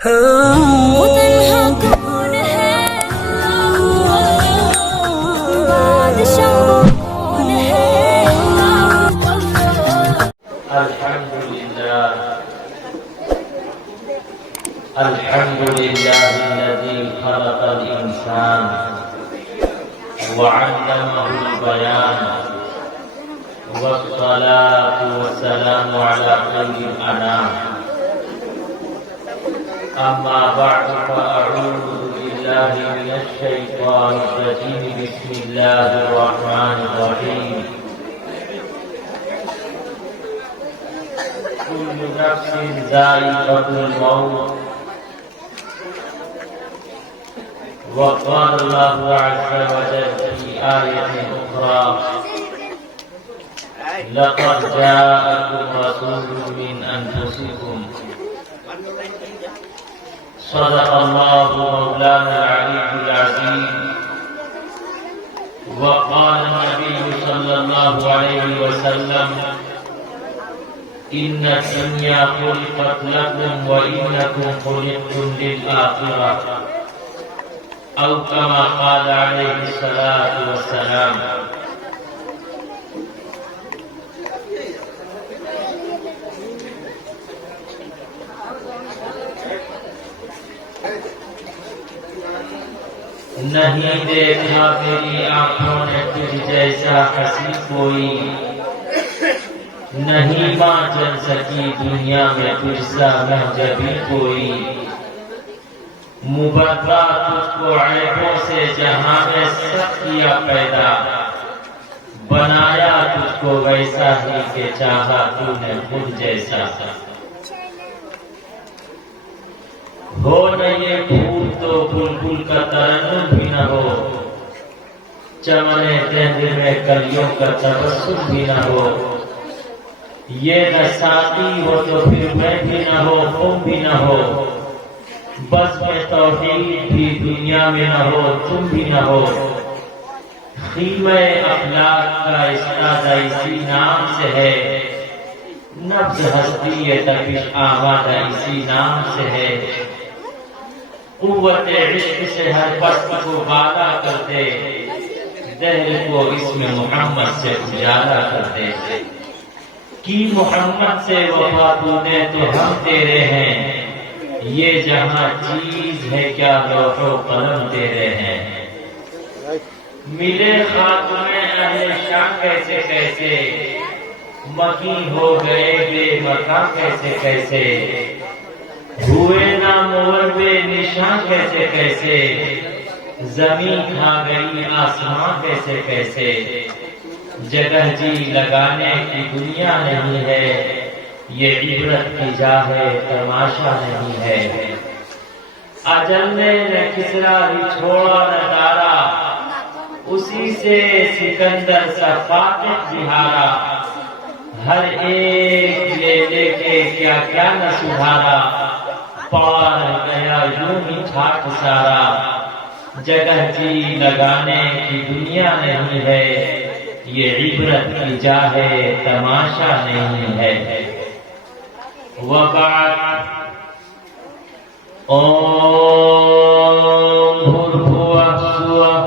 الحمد لله الذي خلق الإنسان وعلمه البيان والصلاة والسلام على خير الأنام أما بعد فأعوذ بالله من الشيطان الرجيم بسم الله الرحمن الرحيم كل نفس ذائقة الموت وقال الله عز وجل في آية أخرى لقد جاءكم رسول من أنفسكم صدق الله مولانا العلي العظيم وقال النبي صلى الله عليه وسلم إن الدنيا خلقت لكم وإنكم خلقتم للآخرة أو كما قال عليه الصلاة والسلام نہیں دیکھا میری آنکھوں نے تجھ جیسا حسین کوئی نہیں ماں جن سکی دنیا میں تجھ سا محجبی کوئی مبرا تجھ کو عیبوں سے جہاں میں سب کیا پیدا بنایا تجھ کو ویسا ہی کہ چاہا تو نے خود جیسا ہو نہ یہ پھول تو بلبل کا ترنم بھی نہ ہو چمنے دہر میں کلیوں کا تبسم بھی نہ ہو یہ نہ ساتھی ہو تو پھر میں بھی نہ ہو تم بھی نہ ہو بس میں توحید بھی دنیا میں نہ ہو تم بھی نہ ہو خیمہ اخلاق کا استادہ اسی نام سے ہے نبض ہستی تپش آمادہ اسی نام سے ہے قوت عشق سے ہر پست کو بالا کرتے دہر کو اسم محمد سے اجالا کرتے کی محمد سے وفا تو نے تو ہم تیرے ہیں یہ جہاں چیز ہے کیا لوح و قلم تیرے ہیں ملے خاک میں اہل شان کیسے کیسے مکین ہو گئے بے مکان کیسے کیسے ہوئے نامور بے نشان کیسے کیسے زمین کھا گئی آسمان کیسے کیسے جگہ جی لگانے کی دنیا نہیں ہے یہ عبرت کی جا ہے تماشا نہیں ہے اجل نے نہ کسرا ہی چھوڑا نہ دارا اسی سے سکندر سا فاتح بہارا ہر ایک لے لے کے کیا کیا نہ سدھارا پار گیا یوں ہی ٹھاٹ سارا جگہ جی لگانے کی دنیا نہیں ہے یہ عبرت کی جا ہے تماشا نہیں ہے وبعد اوم بھربھوః سوః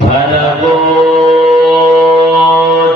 بھرگو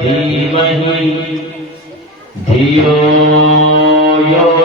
دھیمہی دھیو یو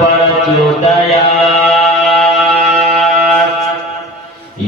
پرچودیات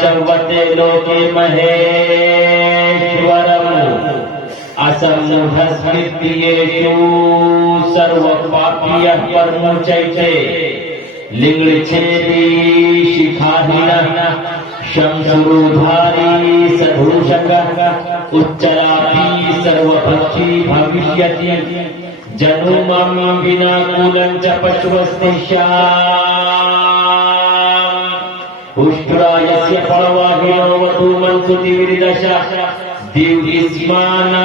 چوتے لوکے مہیشورم اسمبھسمتیشو سروپاپیہ پرموچیتے لنگڑچھیدی شکھاہنہ شمشورودھاری سدھوشکہ اچراپی سروبھکشی بھوشیتی جنومم ونا کولم چ پشوستشام اشٹرایسیہ پڑواہنو ودومن سدیوریدشا دیویسمانا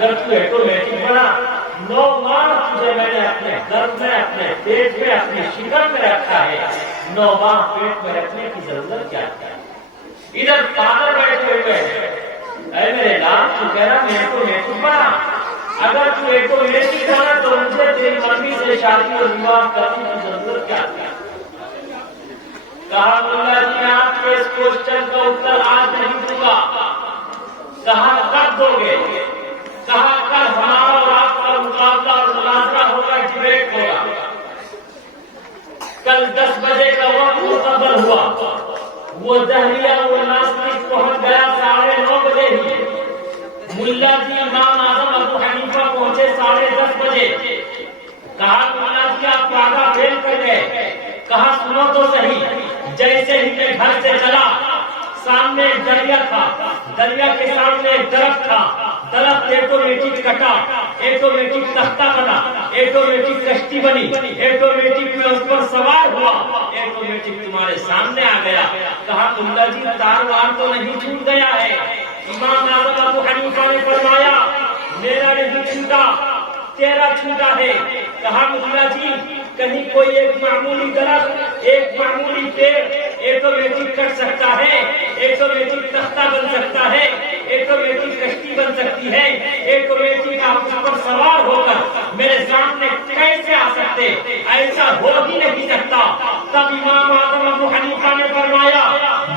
اگر تو ایٹومیٹک بنا، 9 ماہ تجھے میں نے اپنے گرد میں، اپنے پیٹ میں، اپنی شکم میں رکھا ہے، 9 ماہ پیٹ میں رکھنے کی ضرورت کیا ہے؟ ادھر فادر بیٹھے ہوئے ہیں، اے میرے لال تو کہہ رہا میں ایٹومیٹک بنا، اگر تو ایٹومیٹک بنا تو مجھے تیری ممی سے شادی اور نواح کرنے کی ضرورت کیا ہے؟ کہا ملا جی آپ کے اس کوشچن کا اتر آج نہیں دوں گا، کہا کب دو گے؟ کہا کل ہمارا اور آپ کا مقابلہ اور مناظرہ ہوگا، ڈیبیٹ ہوگا، کل 10 بجے کا وقت مقرر ہوا، وہ دہلیہ وہ ناصرف پہنچ گیا 9:30 بجے ہی، ملا جی امام اعظم ابو حنیفہ پہنچے 10:30 بجے، کہا ملا جی آپ وعدہ فیل کر گئے، کہا سنو تو صحیح، جیسے ہی میں گھر سے چلا سامنے ایک دریا تھا، دریا کے سامنے ایک درخت تھا، درخت ایٹومیٹک کٹا، ایٹومیٹک تختہ بنا، ایٹومیٹک کشتی بنی، ایٹومیٹک میں اس پر سوار ہوا، ایٹومیٹک تمہارے سامنے آ گیا، کہا ملا جی تار وار تو نہیں چھوٹ گیا ہے؟ امام اعظم ابو حنیفہ نے فرمایا میرا نہیں چھوٹا، تیرا چھوٹا ہے، کہا ملا جی کہیں کوئی ایک معمولی درخت، ایک معمولی پیڑ ایٹومیٹک کٹ سکتا ہے، ایٹومیٹک تختہ بن سکتا ہے، ایٹومیٹک کشتی بن سکتی ہے، ایٹومیٹک آپ اس پر سوار ہو کر میرے سامنے کیسے آ سکتے؟ ایسا ہو ہی نہیں سکتا۔ تب امام اعظم ابو حنیفہ نے فرمایا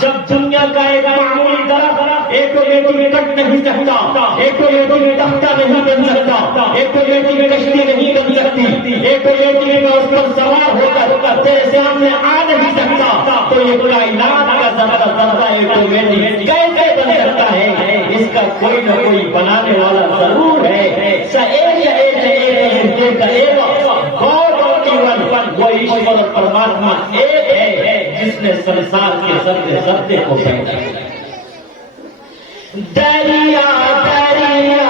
جب دنیا کا ایک معمولی درخت ایٹومیٹک کٹ نہیں سکتا، ایٹومیٹک تختہ نہیں بن سکتا، ایٹومیٹک کشتی نہیں بن سکتی، ایٹومیٹک اس پر سوار ہو کر تیرے سامنے آ نہیں سکتا، تو یہ کائنات کا ذرہ ایٹومیٹک کیسے بن سکتا ہے؟ اس کا کوئی نہ کوئی بنانے والا ضرور ہے۔ وہ ایشور پرماتما ایک ہے جس نے سنسار کے ذرے کو پہچانا۔ دریا دریا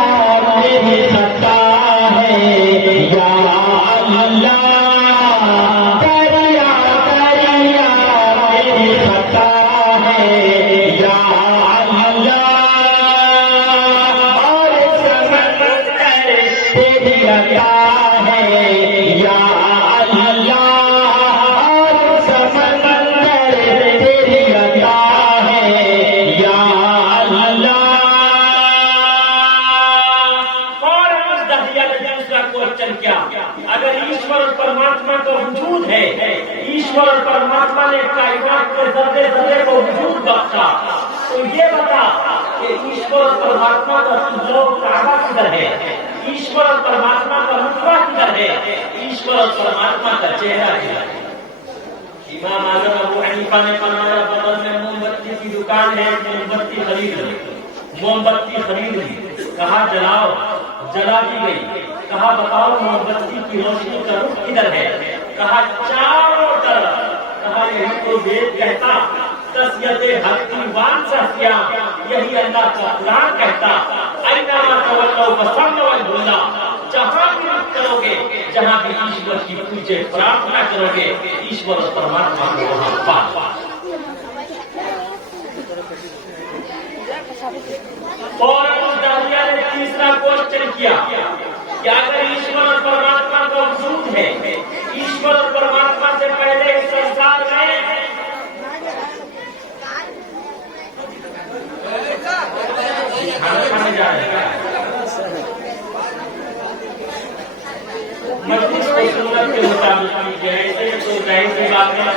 میری خطا ہے یا اللہ، دریا دریا میری خطا ہے یا اللہ، اور سمندر تیری عطا ہے یا اللہ، اور سمندر تیری عطا ہے یا اللہ۔ کیا اگر ایشور اور پرماتما کا وجود ہے، ایشور اور پرماتما نے کائنات کے ذرے ذرے کو وجود بخشا، تو یہ بتا کہ ایشور اور پرماتما کا کعبہ کدھر ہے؟ ایشور اور پرماتما کا رتبہ کدھر ہے؟ ایشور اور پرماتما کا چہرہ کدھر ہے؟ امام اعظم ابو حنیفہ نے فرمایا بغل میں موم بتی کی دکان ہے، موم بتی خرید لی، موم بتی خرید لی، کہا جلاؤ، جلا دی گئی، کہا بتاؤ موم بتی کی روشنی کا رخ کدھر ہے؟ کہا چاروں طرف، کہا یہی تو وید کہتا تسیت حق کی وان سہتیا، یہی اللہ کا قرآن کہتا اینما تولوا فثم وجہ اللہ، جہاں بھی رخ کرو گے، جہاں بھی ایشور کی پوجے پرارتھنا کرو گے، ایشور اور پرماتما کو وہاں پا۔ اور اس دہلیہ نے تیسرا کوشچن کیا کہ اگر ایشور اور پرماتما کا وجود ہے، ایشور اور پرماتما سے پہلے اس سنسار میں کھانے جا رہے ہیں مجلس کو سنت کے مطابق ایسے تو ظاہر سی بات ہے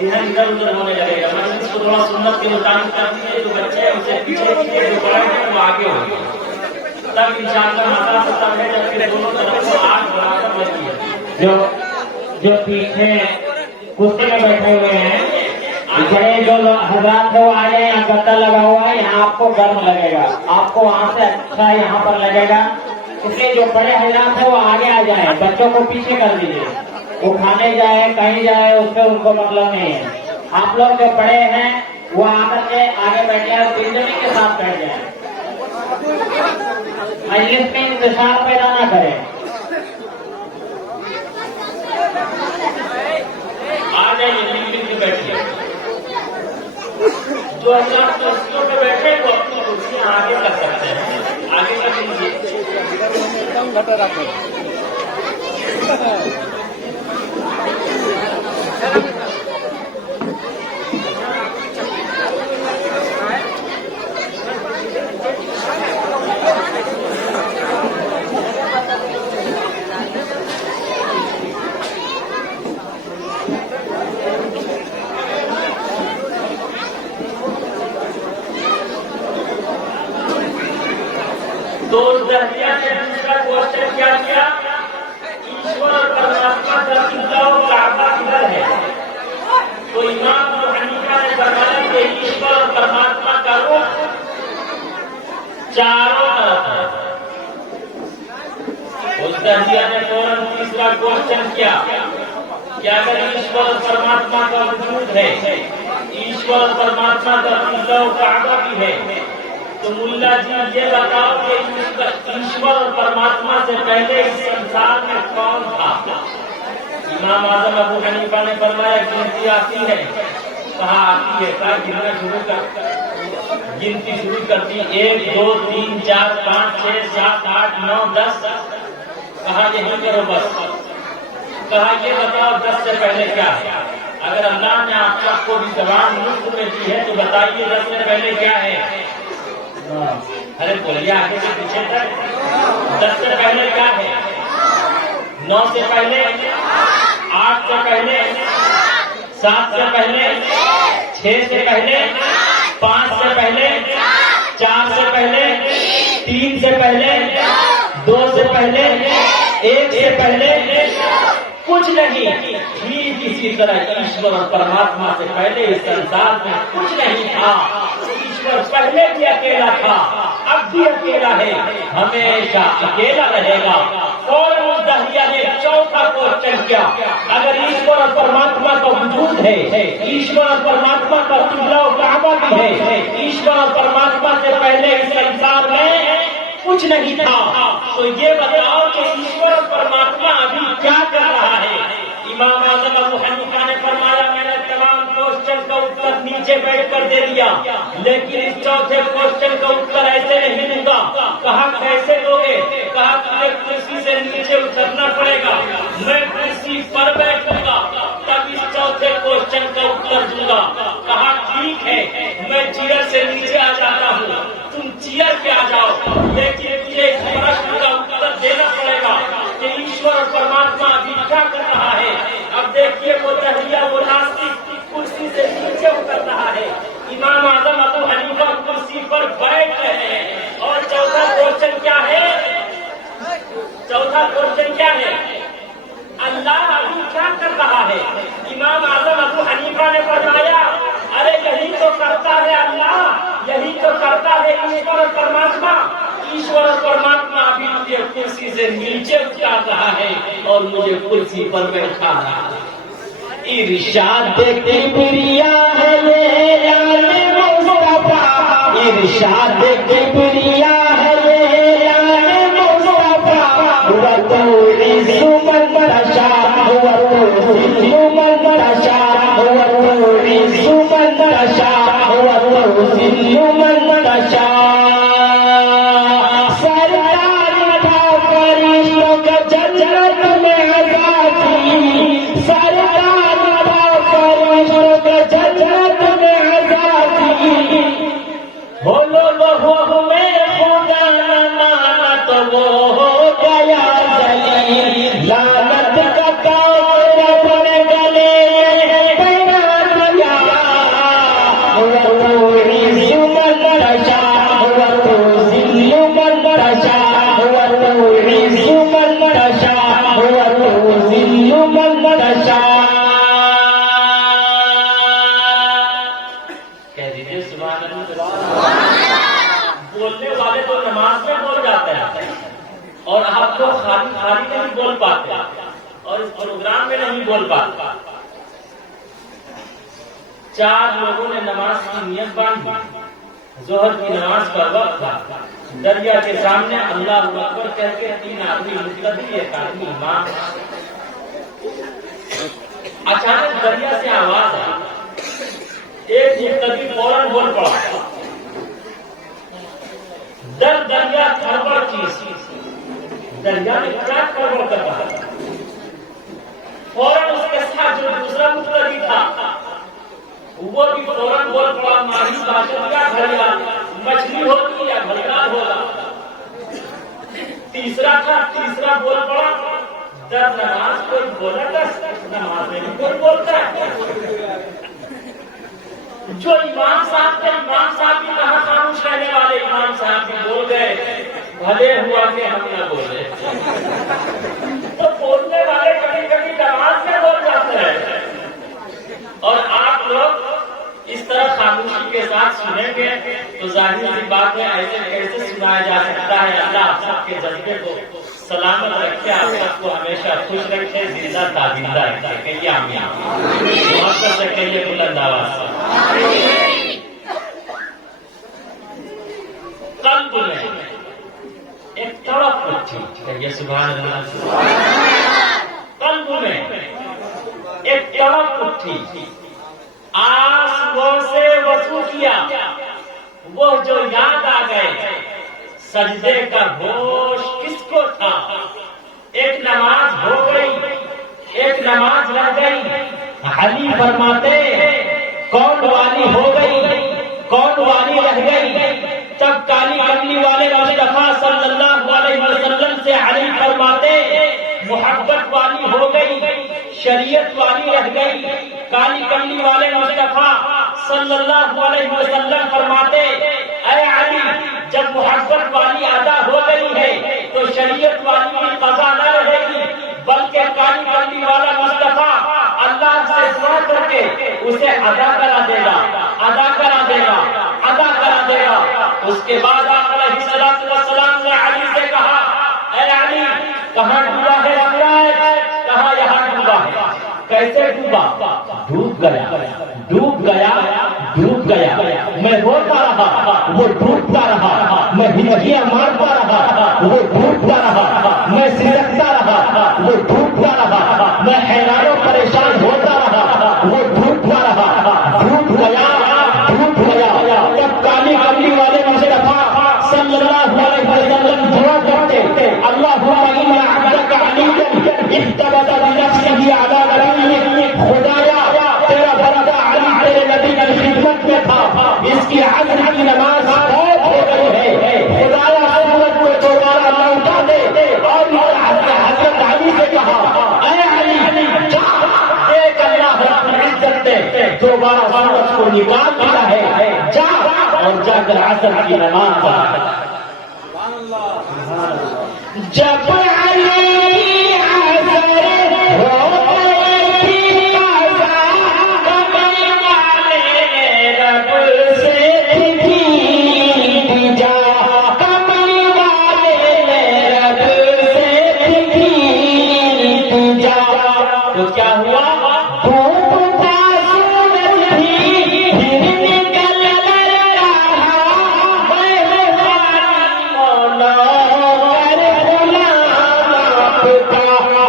ذہن ادھر ادھر ہونے لگے گا، مجلس کو تھوڑا سنت کے مطابق کر دیجیے، جو بچے ہیں اسے پیچھے پیچھے، جو بڑے ہیں وہ آگے ہوں گے، تب انشاءاللہ مزہ تب ہے جب کہ دونوں طرف سے آگ برابر لگی ہے۔ جو پیچھے کرسی میں بیٹھے ہوئے ہیں، بڑے جو حضرات وہ آ جائیں، یہاں گدا لگا ہوا ہے، یہاں آپ کو گرم لگے گا، آپ کو وہاں سے اچھا یہاں پر لگے گا، اس لیے جو بڑے حضرات ہیں وہ آگے آ جائیں، بچوں کو پیچھے کر دیجیے، وہ کھانے جائے کہیں جائے اس سے ان کو مطلب نہیں ہے۔ آپ لوگ جو بڑے ہیں وہ آ کر کے آگے بیٹھ جائیں، بلندی کے ساتھ بیٹھ جائیں، مجلس میں انتشار پیدا نہ کریں۔ آ جائیے مل کے بیٹھیے، جو حضرات کرسیوں پہ بیٹھے وہ اپنی کرسیاں آگے کر سکتے ہیں، آگے کر لیجیے۔ تو دہیا نے دوسرا کوشچن کیا کیا؟ ایشور اور پرماتما کا قبلہ اور کعبہ کدھر ہے؟ تو امام ابو حنیفہ نے فرمایا کہ ایشور اور پرماتما کا رخ چاروں طرف ہے۔ اس دہیا نے فوراً تیسرا کوشچن کیا کہ اگر ایشور اور پرماتما کا وجود ہے، ایشور اور پرماتما کا قبلہ اور کعبہ بھی ہے، تو ملا جی یہ بتاؤ کہ ایشور اور پرماتما سے پہلے اس سنسار میں کون تھا؟ امام اعظم ابو حنیفہ نے فرمایا گنتی آتی ہے، کہا آتی ہے، کہا گنتی شروع کرتی 1 2 3 4 5 6 7 8 9 10، کہا یہی کرو بس۔ کہا یہ بتاؤ 10 سے پہلے کیا ہے؟ اگر اللہ نے آپ سب کو بھی زبان ملک میں دی ہے تو بتائیے 10 سے پہلے کیا ہے؟ ارے بولیے آگے سے پیچھے تک۔ 10 سے پہلے کیا ہے؟ 9 سے پہلے، 8 سے پہلے، 7 سے پہلے، 6 سے پہلے، 5 سے پہلے، 4 سے پہلے، 3 سے پہلے، 2 سے پہلے، 1 سے پہلے، کچھ نہیں۔ ٹھیک اسی طرح ایشور اور پرماتما سے پہلے اس سنسار میں کچھ نہیں تھا۔ ایشور پہلے بھی اکیلا تھا، اب بھی اکیلا ہے، ہمیشہ اکیلا رہے گا۔ اور اس دہیا نے چوتھا کوشچن کیا، اگر ایشور اور پرماتما کا وجود ہے، ایشور اور پرماتما کا قبلہ و کعبہ بھی ہے، ایشور اور پرماتما سے پہلے اس سنسار میں کچھ نہیں تھا، تو یہ بتاؤ کہ ایشور اور پرماتما ابھی کیا کر رہا ہے؟ امام اعظم ابو حنیفہ نے فرمایا میں نے تمام کوشچن کا اتر نیچے بیٹھ کر دے دیا، لیکن اس چوتھے کوشچن کا اتر ایسے نہیں دوں گا۔ کہا کیسے دو گے؟ کہا تمہیں کرسی سے نیچے اترنا پڑے گا، میں کرسی پر بیٹھوں گا تب اس چوتھے کوشچن کا اتر دوں گا۔ کہا ٹھیک ہے، میں چیئر سے نیچے آ جاتا ہوں، تم چیئر پہ آ جاؤ، لیکن تجھے اس پرشن کا اتر دینا پڑے گا کہ ایشور اور پرماتما ابھی کیا کر رہا ہے۔ اب دیکھیے وہ دہیا وہ ناستک کرسی سے نیچے اتر رہا ہے، امام اعظم ابو حنیفہ کرسی پر بیٹھ رہے ہیں۔ اور چوتھا کوشچن کیا ہے؟ چوتھا کوشچن کیا ہے؟ اللہ ابھی کیا کر رہا ہے؟ امام اعظم ابو حنیفہ نے فرمایا ارے یہی تو کرتا ہے اللہ، یہی تو کرتا ہے ایشور اور پرماتما۔ ایشور اور پرماتما ابھی مجھے کرسی سے نیچے اتار رہا ہے اور مجھے کرسی پر بیٹھا رہا ہے۔ ارشاد کبریا ہے یہ آل مصطفیٰ، ارشاد کبریا ہے یہ آل مصطفیٰ، وتعز من تشاء وتذل من تشاء وتعز من تشاء وتذل من تشاء۔ بولنے والے تو نماز میں بول جاتے ہیں اور آپ لوگ خالی خالی نہیں بول پاتے اور اس پروگرام میں نہیں بول پاتے۔ 4 لوگوں نے نماز کی نیت باندھی، ظہر کی نماز کا وقت تھا، دریا کے سامنے اللہ اکبر کہہ کے 3 آدمی مقتدی، 1 آدمی امام۔ اچانک دریا سے آواز آئی، ایک مقتدی فوراً بول پڑا، دریا کھڑبڑ چیز، دریا میں کیا گڑبڑ کر رہا تھا. فوراً اس کے ساتھ جو دوسرا مقتدی تھا وہ بھی فوراً بول پڑا ماہی باشد کا گھڑیا مچھلی ہوتی یا گھڑیا ہوگا. تیسرا تھا, تیسرا بول پڑا جب نماز کوئی بولا تھا نماز میں بھی کوئی بولتا ہے. جو امام صاحب تھے, امام صاحب بھی کہاں خاموش رہنے والے, امام صاحب بھی بول گئے. بھلے ہوا کہ ہم نہ بولے. تو بولنے والے کبھی کبھی نماز میں بول جاتے ہیں اور آپ لوگ اس طرح خاموشی کے ساتھ سنیں گے تو ظاہر سی بات ہے ایسے کیسے سنایا جا سکتا ہے. اللہ آپ سب کے جذبے کو سلامت رکھے, آپ سب کو ہمیشہ خوش رکھے, زندہ تابندہ رکھے. کہیے آمین. محبت سے کہیے بلند آواز سے. قلب میں ایک تڑپ اٹھی. کہیے سبحان اللہ. قلب میں ایک تڑپ اٹھی, آس وہ سے وضو کیا, وہ جو یاد آ گئے سجدے کا ہوش کس کو تھا. ایک نماز ہو گئی, ایک نماز رہ گئی. علی فرماتے کون والی ہو گئی, کون والی رہ گئی. تب کالی کملی والے مصطفیٰ صلی اللہ علیہ وسلم سے علی فرماتے محبت والی ہو گئی, شریعت والی رہ گئی. کالی کملی والے مصطفیٰ صلی اللہ علیہ وسلم فرماتے اے علی جب محبت والی ادا ہو گئی ہے تو شریعت والی کی قضا نہ رہے گی, بلکہ کالی کملی والا مصطفیٰ اللہ سے دعا کر کے اسے ادا کرا دے گا, ادا کرا دے گا, ادا کرا دے گا. اس کے بعد آپ علیہ الصلوۃ والسلام نے علی سے کہا اے علی کہاں ڈوبا ہے سورج, کہاں یہاں ڈوبا ہے. کیسے ڈوبا؟ ڈوب گیا, ڈوب گیا, ڈوب گیا. میں روتا رہا, وہ ڈوبتا رہا. میں ہچکیاں مارتا رہا, وہ ڈوبتا رہا. میں سرکتا رہا, وہ ڈوبتا رہا. میں حیران و پریشان ہوتا رہا, وہ ڈوبتا رہا. ڈوب گیا, ڈوب گیا. جب کالی کملی والے مصطفیٰ صلی اللہ علیہ وسلم دعا کرتے اللہم ان عبدک علی احتبس بنفسہ علی نبیک, خدایا تیرا بندہ علی تیرے نبی کی خدمت میں تھا, اس کی عصر کی نماز فوت ہو گئی ہے. خدایا سورج کو دوبارہ لوٹا دے. اور حضرت علی سے کہا اے علی جا دیکھ اللہ رب العزت نے دوبارہ سورج کو نکال دیا ہے, جا اور جا کر عصر کی نماز پڑھ. جب علی عصر ہو گئی قضا, کمر والے رب سے بھی جا, کمر والے رب سے بھی جا. تو کیا ہوا؟ ڈوبتا سورج بھی پھر نکل رہا,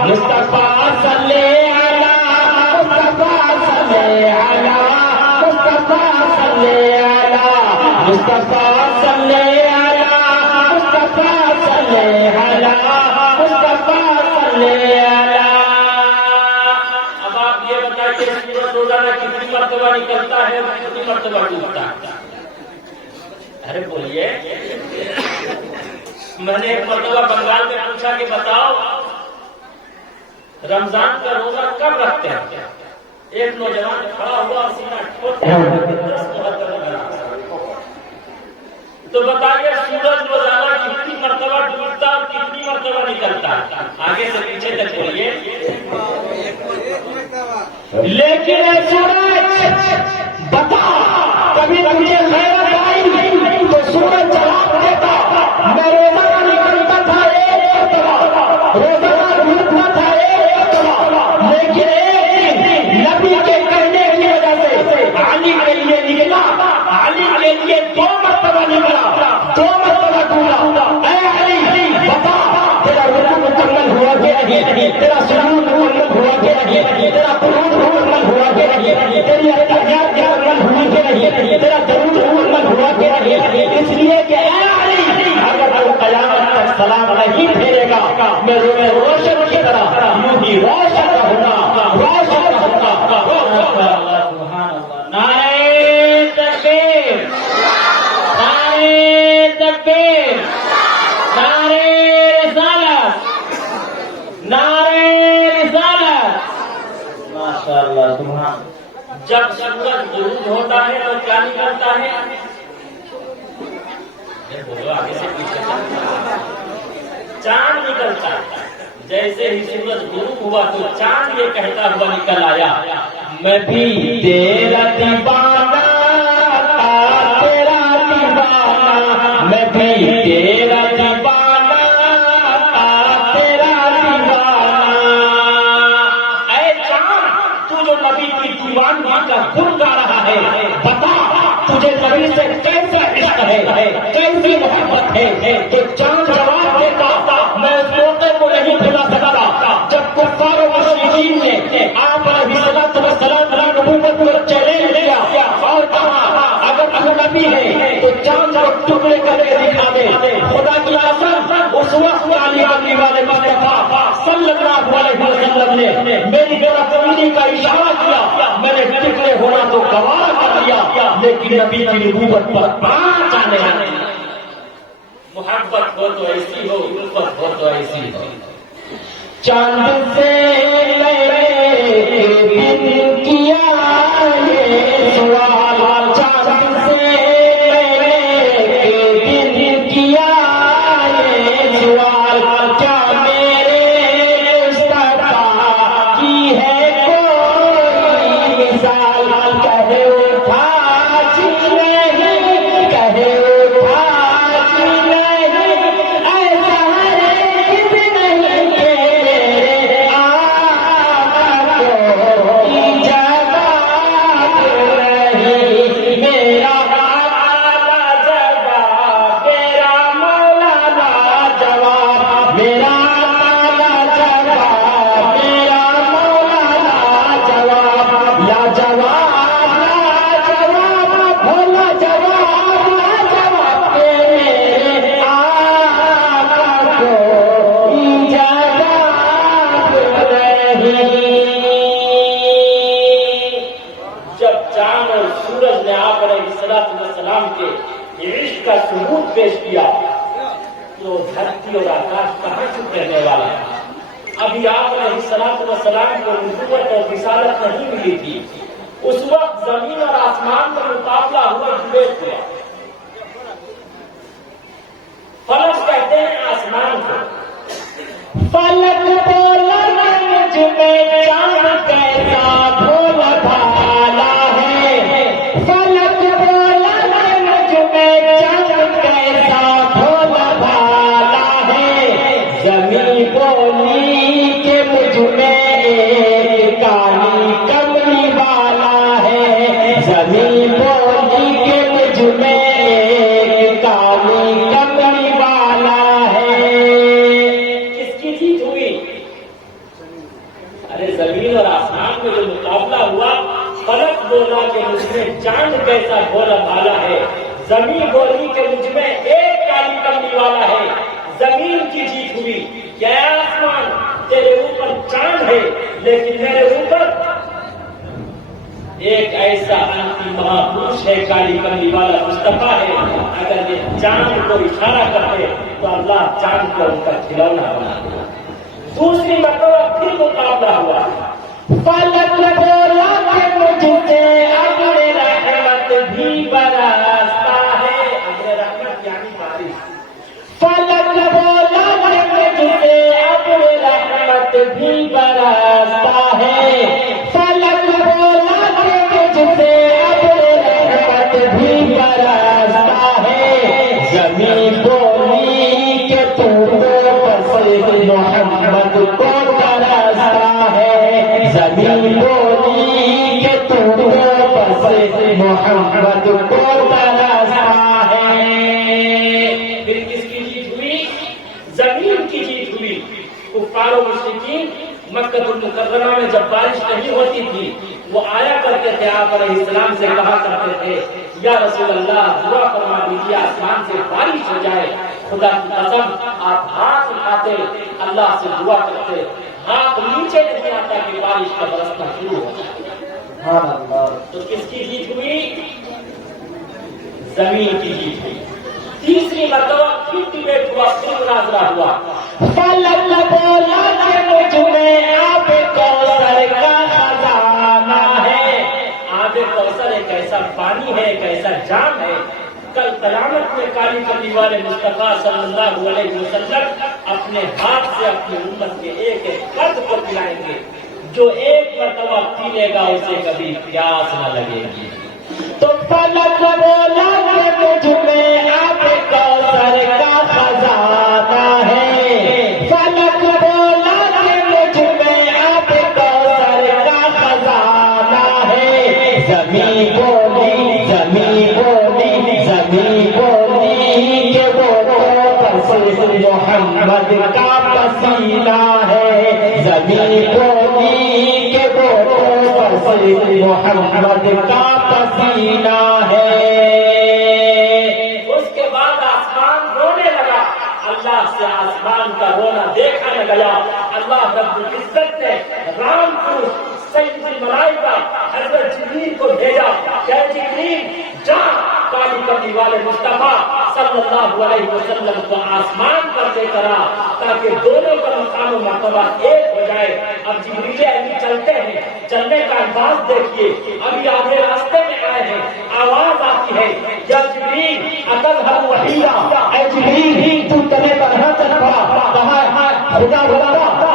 مصطفیٰ صلی علی, مصطفیٰ صلی علی, مصطفیٰ صلی علی, مصطفیٰ صلی علی, مصطفیٰ صلی علی, مصطفیٰ صلی علی. اب آپ یہ بتائیے سورج روزانہ کتنی مرتبہ نکلتا ہے اور کتنی مرتبہ ڈوبتا ہے؟ ارے بولیے. میں نے ایک مرتبہ بنگال میں پوچھا کہ بتاؤ رمضان کا روزہ کب رکھتے ہیں؟ ایک نوجوان کھڑا ہوا سینہ ٹھوک تو بتائیے سورج روزانہ کتنی مرتبہ ڈوبتا اور کتنی مرتبہ نکلتا ہے؟ آگے سے پیچھے تک بولیے. لیکن سورج بتا کبھی مجھے خیرت آئی تو سورج جواب دیتا میں روزانہ نکلتا تھا ایک مرتبہ, روزانہ ڈوبتا تھا ایک مرتبہ, لیکن نبی کے کہنے کی وجہ سے علی کے لیے نکلا, علی کے لیے 2 مرتبہ نکلا, 2 مرتبہ ڈوبا. اے علی بتا تیرا رکوع مکمل ہوا کہ نہیں, تیرا سجود مکمل ہوا کہ نہیں, تیرا قنوت مکمل ہوا کہ نہیں, تیری اتحیات میں روشن کی طرح یوں ہی روشن رہوں گا، روشن رہوں گا۔ نعرہ تکبیر، نعرہ تکبیر، نعرہ رسالت، نعرہ رسالت۔ ماشاءاللہ سبحان۔ جب سورج غروب ہوتا ہے تو کیا نکلتا ہے؟ بولو آگے سے پیچھے چاند نکلتا ہے۔ جیسے ہی سورج غروب ہوا تو چاند یہ کہتا ہوا نکل آیا، میں بھی تیرا دیوانہ، تیرا دیوانہ، میں بھی تیرا دیوانہ، تیرا دیوانہ۔ اے چاند، تو جو نبی کی دیوانگی کا گن گا رہا ہے، بتا تجھے نبی سے کیسا عشق ہے، کیسی محبت ہے؟ تو چاند جواب دیتا، میں اس موقع کو نہیں بھلا سکتا جب کفار و مشرکین نے آپ علیہ السلام کی نبوت کو چیلنج کیا اور کہا اگر تو نبی ہے تو چاند کو ٹکڑے کر کے دکھا دے۔ خدا کی قسم اس وقت علی والے مصطفیٰ صلی اللہ علیہ وسلم نے میری طرف امیری کا اشارہ کیا، میں نے ٹکڑے ہونا تو گوارا کر لیا، لیکن نبی کی نبوت پر پانچ آنے آنے۔ محبت ہو تو ایسی ہو، الفت ہو تو ایسی ہو۔ چاند سے دن کیا یہ سوال، چاند سے دن کیا یہ سوال، کیا میرے مصطفیٰ کی ہے کوئی مثال؟ کہے اٹھا جی نہیں، کہے اٹھا جی نہیں، ایسا ہرگز نہیں کہ میرے آقا کو جواب نہیں۔ میرا آقا جواب، میرا مولا جواب، میرا آقا جواب، میرا مولا جواب، لا جواب، لا جواب، بھولا جواب، لا جواب کہ میرے آقا کو جواب نہیں۔ جب چاند اور سورج نے آپ علیہ السلام کے عشق کا ثبوت پیش کیا تو دھرتی اور آکاش کہاں چپ رہنے والا ہے؟ ابھی آپ علیہ السلام کو نبوت اور رسالت نہیں ملی تھی، اس وقت زمین اور آسمان کا مقابلہ ہوا، ڈبیٹ ہوا۔ فلک کہتے ہیں آسمان کو، فلک بولا مجھ میں چاند کیسا بھولا بھالا ہے، فلک بولا مجھ میں چاند کیسا بھولا بھالا ہے، زمین بولی کہ مجھ میں ایک کالی کملی والا ہے، زمین بولی کہ مجھ میں ایک کالی کملی والا ہے۔ کس کی جیت ہوئی؟ ارے زمین اور آسمان میں جو مقابلہ ہوا، فلک بولا کہ مجھ میں چاند کیسا بھولا بھالا ہے، زمین بولی کہ مجھ میں ایک کالی کملی والا ہے۔ زمین کی جیت ہوئی کہ اے آسمان تیرے اوپر چاند ہے لیکن میرے اوپر ایک ایسا انتی مہاپروش ہے، کالی کملی والا مصطفیٰ ہے۔ اگر یہ چاند کو اشارہ کرتے تو اللہ چاند کو ان کا کھلونا بنا دے۔ دوسری مرتبہ پھر مقابلہ ہوا، فلک بولا کہ مجھ سے ابر رحمت بھی برستا ہے، ابر رحمت یعنی بارش۔ فلک بولا کہ مجھ سے ابر رحمت بھی برستا ہے، فلک بولا کہ مجھ سے ابر رحمت بھی برستا ہے، زمین بولی کہ تو بس محمد کو ترستا ہے، زمین بولی کہ تو بس محمد کو ترستا ہے۔ پھر کس کی جیت ہوئی؟ زمین کی جیت ہوئی۔ کفار و مشرکین مکہ المکرمہ میں جب بارش نہیں ہوتی تھی وہ آیا کرتے تھے، آپ علیہ السلام سے کہا کرتے تھے یا رسول اللہ دعا فرما دیجیے آسمان سے بارش ہو جائے۔ خدا کی قسم آپ ہاتھ اٹھاتے اللہ سے دعا کرتے ہاتھ نیچے نہیں آتا کہ بارش کا برسنا شروع ہو جائے. تو کس کی جیت ہوئی؟ زمین کی جیت ہوئی. تیسری مرتبہ پھر ڈیبیٹ ہوا، پھر مناظرہ ہوا. فلک بولا کہ مجھ میں آب کوثر کا خزانہ ہے. آب کوثر ایک ایسا پانی ہے، ایک ایسا جام ہے، کل قیامت میں کالی کلی والے مصطفیٰ صلی اللہ علیہ وسلم اپنے ہاتھ سے اپنی امت کے ایک ایک فرد کو پلائیں گے. جو ایک مرتبہ پی لے گا اسے کبھی پیاس نہ لگے گی. تو فلک بولا کہ مجھ میں آب کوثر کا خزانہ ہے. فلک بولا کہ مجھ میں آب کوثر کا خزانہ ہے. زمین بولی زمین بولی زمین بولی کہ وہ پسند محمد کا پسینہ ہے. زمین بولی کہ وہ پسند محمد کا پسینہ ہے. اس کے بعد آسمان رونے لگا. اللہ سے آسمان کا رونا دیکھا نہ گیا. اللہ رب العزت نے رام کو سید الملائکہ حضرت جبریل کو بھیجا کہ جبریل جا کالی کلی والے مصطفیٰ صلی اللہ علیہ وسلم کو آسمان پر لے کر آ تاکہ دونوں کا مقام و مرتبہ ایک ہو جائے. اب جبریل امین چلتے ہیں، چلنے کا انداز دیکھیے. ابھی آدھے راستے میں آئے ہیں، آواز آتی ہے یا جبریل اتذهب وحیدا، اے جبریل تو تنے تنہا چل پڑا. کہا خدا بلا آپ کا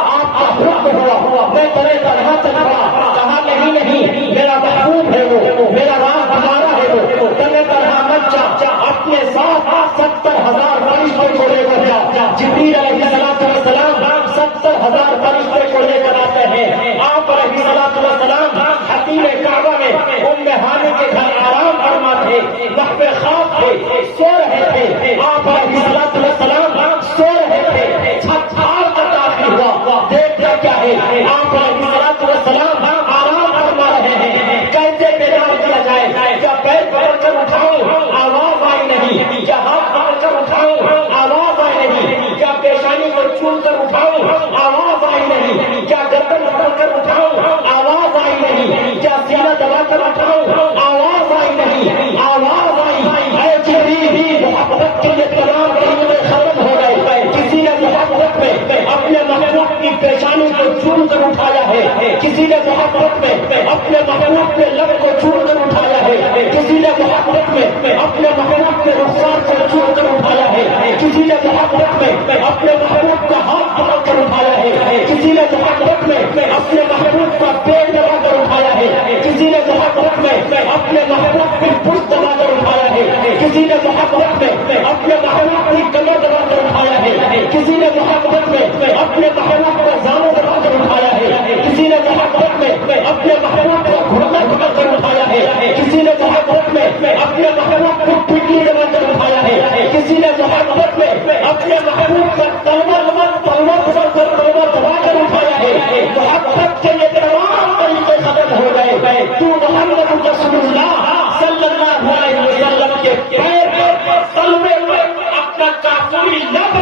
حکم ہوا میں تنے تنہا چل پڑا. کہا نہیں میرا محبوب ہے وہ، میرا راز ہمارا ہے وہ، تنے تنہا مت جا، اپنے ساتھ 70,000 فرشتوں کو لے کر جا. جبریل علیہ السلام 70,000 فرشتوں کو لے کر آتے ہیں. آپ علیہ السلام حتیم کعبہ میں ام ہانی کے گھر آرام فرما تھے، وقت خواب تھے، سو رہے تھے. آپ علیہ السلام سو رہے تھے، چھت پھاڑ کر داخل ہوا. دیکھتے کیا ہے آپ علیہ السلام آرام فرما رہے ہیں. کیسے بیدار کیا جائے؟ کیا پیر پکڑ کر اٹھاؤں؟ آواز آئی نہیں. کیا ہاتھ پکڑ کر اٹھاؤں؟ آواز آئی نہیں. کیا پیشانی کو چوم کر اٹھاؤں؟ آواز آئی نہیں. کیا گردن پکڑ کر اٹھاؤں؟ آواز آئی نہیں. کیا سینہ دبا کر اٹھاؤں؟ آواز آئی نہیں. آواز آئی اے جبریل محبت کے یہ تمام کلمے ختم ہو گئے. کسی نے محبت میں اپنے محبوب کی پیشانی کو چوم کر اٹھایا ہے، کسی نے محبت میں اپنے محبوب کے لب کو چوم کر اٹھایا ہے، کسی نے محبت میں اپنے محبوب کے رخسار کو چوم کر اٹھایا ہے، کسی نے محبت میں اپنے محبوب کا ہاتھ پکڑ کر اٹھایا ہے، کسی نے محبت میں اپنے محبوب کا پیٹ دبا کر اٹھایا ہے، کسی نے محبت میں اپنے محبوب کی پشت دبا کر اٹھایا ہے، کسی نے محبت میں اپنے محبوب کی کمر دبا کر اٹھایا ہے، کسی نے محبت میں اپنے محبوب کا زانو دبا کر اٹھایا ہے، کسی نے محبت میں اپنے محبوب کو گھٹنا پکڑ کر اٹھایا ہے، کسی نے محبت میں اپنے محبوب کو پٹی دبا کر اٹھایا ہے، کسی نے محبت میں اپنے محبوب کا تلوار پکڑ کر تلوار دبا کر اٹھایا ہے. محبت کے یہ تمام طریقے ختم ہو گئے. تو محمد رسول اللہ صلی اللہ علیہ وسلم کے پیر پر تلوے میں اپنا کافری لب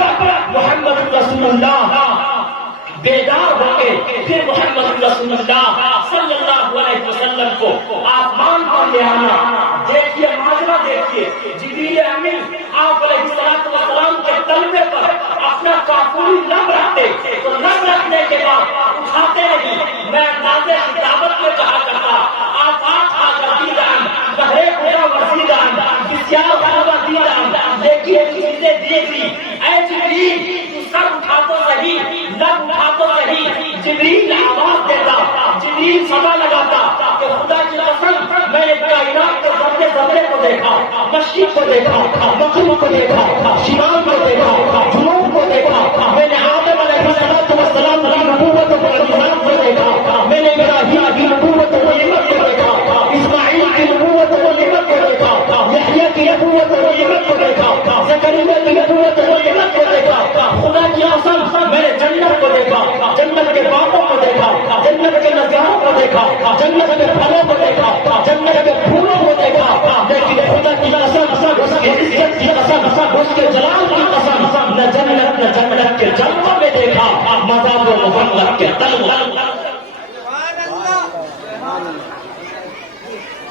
محمد رسول اللہ بیدار ہو کے پھر محمد رسول اللہ صلی اللہ علیہ وسلم کو آسمان پر لے آنا. دیکھیے ماجرا دیکھیے. جبریل امین آپ علیہ السلام کے تلوے پر اپنا کافری لب رکھتے تو لب رکھنے کے بعد اٹھاتے نہیں. میں اندازے کتابت میں کہا کرتا آفات آ کر دیدان بہرے پورا وزیدان بسیار خرابہ دیدان لیکن چیزیں دیکھ لی. اے جبریل سر اٹھا تو صحیح، لب اٹھا تو صحیح. جبریل آواز دیتا، جبریل صدا لگاتا کہ خدا کی قسم میں نے کائنات کے ذرے کو دیکھا، مشرق کو دیکھا، مغرب کو دیکھا، شمال کو دیکھا، جنوب کو دیکھا. میں نے آدم علیہ السلام کی نبوت و معجزات کو دیکھا. میں نے ابراہیم کی نبوت و نعمت کو دیکھا، اسماعیل کی نبوت و نعمت کو دیکھا، یحییٰ کی نبوت و نعمت کو دیکھا، زکریا کی نبوت و نعمت کو دیکھا. خدا کی قسم میں نے جنت کو دیکھا، جنت کے باغوں کو دیکھا، جنت کے نظاروں کو دیکھا، جنت کے پھلوں کو دیکھا، جنت کے پھولوں کو دیکھا. لیکن خدا کی قسم، اس کی عزت کی قسم، اس کے جلال کی قسم دیکھا مذہب و محمد کے تلوار.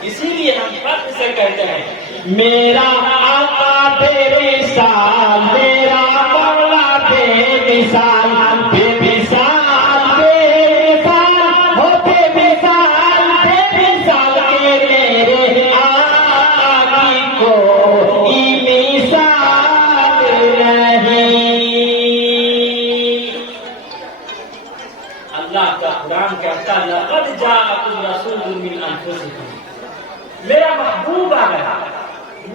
اسی لیے ہم فرق سے کہتے ہیں میرا آقا بے مثال، میرا مولا بے مثال، بے مثال بے مثال ہو بے مثال بے مثال کے میرے آقا کی کوئی مثال نہیں. اللہ کا قرآن کہتا ہے لقد جاءکم رسول من انفسکم، میرا محبوب آ گیا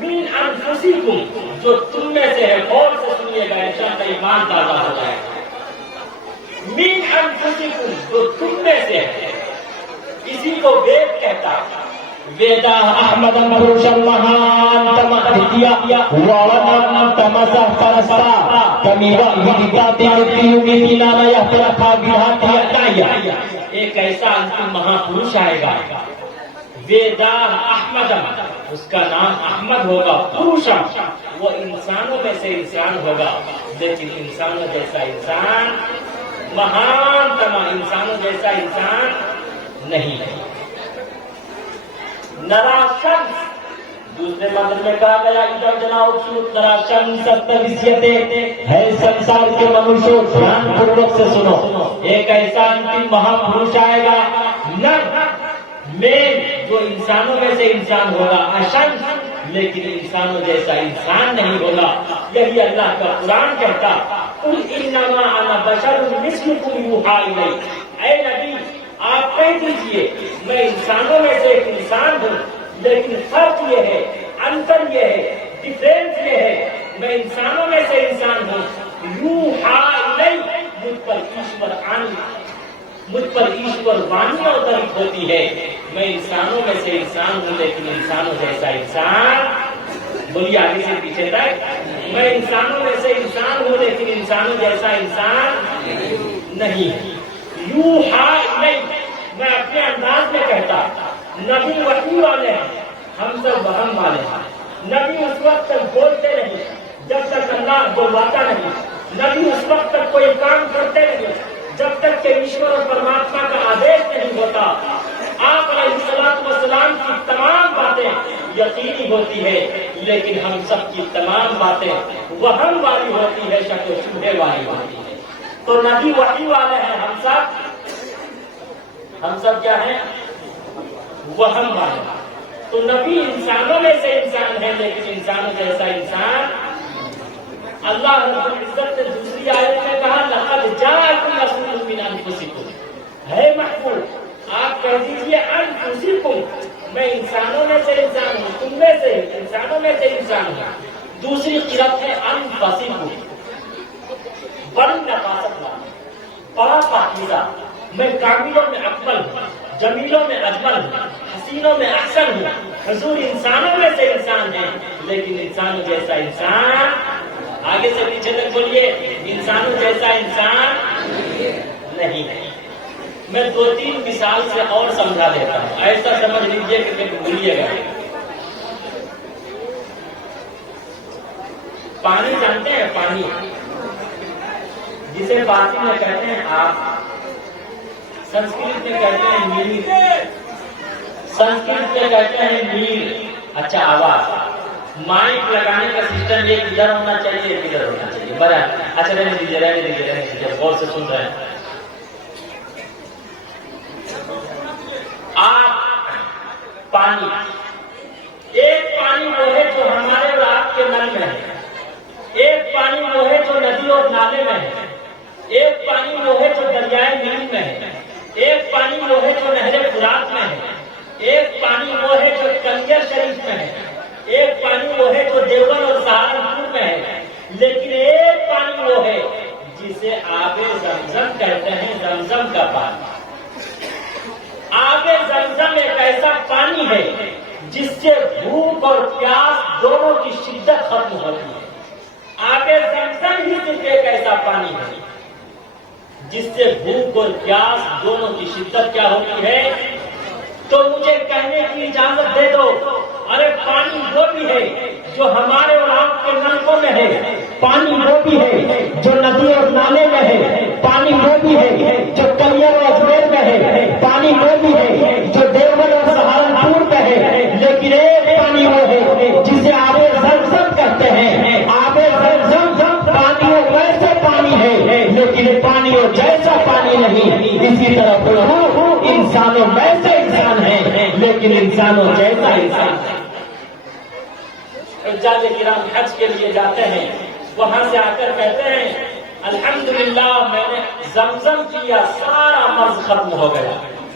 من انفسکم، جو تم میں سے ہے. غور سے سنیے گا انشاءاللہ ایمان تازہ ہو جائے گا. من انفسکم جو تم میں سے ہے، اسی کو وید کہتا ہے. ویدا احمد پروشم مہان تمہتیا وارنم تمسہ پرستا کمیوا ویدتا دیوتی لانا یا پرکھا گرہاتی اٹایا. ایک ایسا انتم مہا پروش آئے گا ویدا احمدم، اس کا نام احمد ہوگا. پروشم وہ انسانوں میں سے انسان ہوگا، لیکن انسانوں جیسا انسان، مہان تمام انسانوں جیسا انسان نہیں. نرا شمس دوسرے مندر میں کہا گیا ادھر جناب نرا شمس ستویسیتے ہے سنسار کے منوشوں. دھیان پوروک سے سنو، ایک ایسا انتم مہا پروش آئے گا نر مین جو انسانوں میں سے انسان ہوگا، اشنس لیکن انسانوں جیسا انسان نہیں ہوگا. یہی اللہ کا قرآن کہتا قل انما انا بشر مثلکم یوحی الی. اے نبی آپ کہہ دیجئے میں انسانوں میں سے ایک انسان ہوں، لیکن فرق یہ ہے، انتر یہ ہے، ڈفرینس یہ ہے میں انسانوں میں سے انسان ہوں. یوحی الی مجھ پر ایشور وانی اوترت ہوتی ہے. میں انسانوں میں سے انسان ہوں لیکن انسانوں جیسا انسان، بولیے آگے سے پیچھے تک، میں انسانوں میں سے انسان ہوں لیکن انسانوں جیسا انسان نہیں. یوحی الی میں اپنے انداز میں کہتا نبی وحی والے ہیں، ہم سب وہم والے ہیں. نبی اس وقت تک بولتے نہیں جب تک اللہ بلواتا نہیں. نبی اس وقت تک کوئی کام کرتے نہیں جب تک کہ ایشور اور پرماتما کا آدیش نہیں ہوتا. آپ علیہ السلام کی تمام باتیں یقینی ہوتی ہے، لیکن ہم سب کی تمام باتیں وہم والی ہوتی ہے، شک و شبہے والی ہوتی ہے. تو نبی وحی والے ہیں، ہم سب کیا ہیں؟ وہم والے. تو نبی انسانوں میں سے انسان ہے لیکن انسانوں جیسا انسان. اللہ رب العزت نے دوسری آیت میں کہا لقد جاءکم رسول من انفسکم. ہے محبوب آپ کہہ دیجئے انفسکم، میں انسانوں میں سے انسان ہوں، تم میں سے انسانوں میں سے انسان ہوں. دوسری قرأت ہے انفسکم، بڑی نفاست والا، بڑا پاکیزہ. میں کاملوں میں اکمل ہوں، جمیلوں میں اجمل ہوں، حسینوں میں احسن ہوں. حضور انسانوں میں سے انسان ہے لیکن انسانوں جیسا انسان. آگے سے پیچھے تک بولیے انسانوں جیسا انسان نہیں ہے. میں 2-3 مثال سے اور سمجھا دیتا ہوں، ایسا سمجھ لیجیے کہ پھر بھولیے گا. پانی جانتے ہیں؟ پانی جسے فارسی میں کہتے ہیں آپ، سنسکرت میں کہتے ہیں نیل، سنسکرت میں کہتے ہیں نیل. اچھا آواز مائک لگانے کا سسٹم یہ ادھر ہونا چاہیے، ادھر ہونا چاہیے. بڑا اچھا رہنے دیجیے غور سے سن رہے ہیں آپ. پانی، ایک پانی وہ ہے جو ہمارے اور آپ کے نل میں ہے، ایک پانی وہ ہے جو ندی اور نالے میں ہے، ایک پانی وہ ہے جو دریائے نیل میں ہے، ایک پانی وہ ہے جو نہر فرات میں ہے، ایک پانی وہ ہے جو کنگر شریف میں ہے، ایک پانی وہ ہے جو دیوبند اور سہارنپور میں ہے. لیکن ایک پانی وہ ہے جسے آب زمزم کہتے ہیں، زمزم کا پانی. آب زمزم ایک ایسا پانی ہے جس سے بھوک اور پیاس دونوں کی شدت ختم ہوتی ہے. آب زمزم ہی صرف ایک ایسا پانی ہے جس سے بھوک اور پیاس دونوں کی شدت کیا ہوتی ہے. تو مجھے کہنے کی اجازت دے دو، ارے پانی وہ بھی ہے جو ہمارے اور آپ کے نلکوں میں ہے، پانی وہ بھی ہے جو ندی اور نالے میں ہے، اسی طرح حضور انسانوں میں سے انسان ہے لیکن انسانوں جیسا انسان ہے۔ حجاج کرام حج کے لیے جاتے ہیں، وہاں سے آ کر کہتے ہیں الحمدللہ میں نے زمزم کیا، سارا مرض ختم ہو گیا۔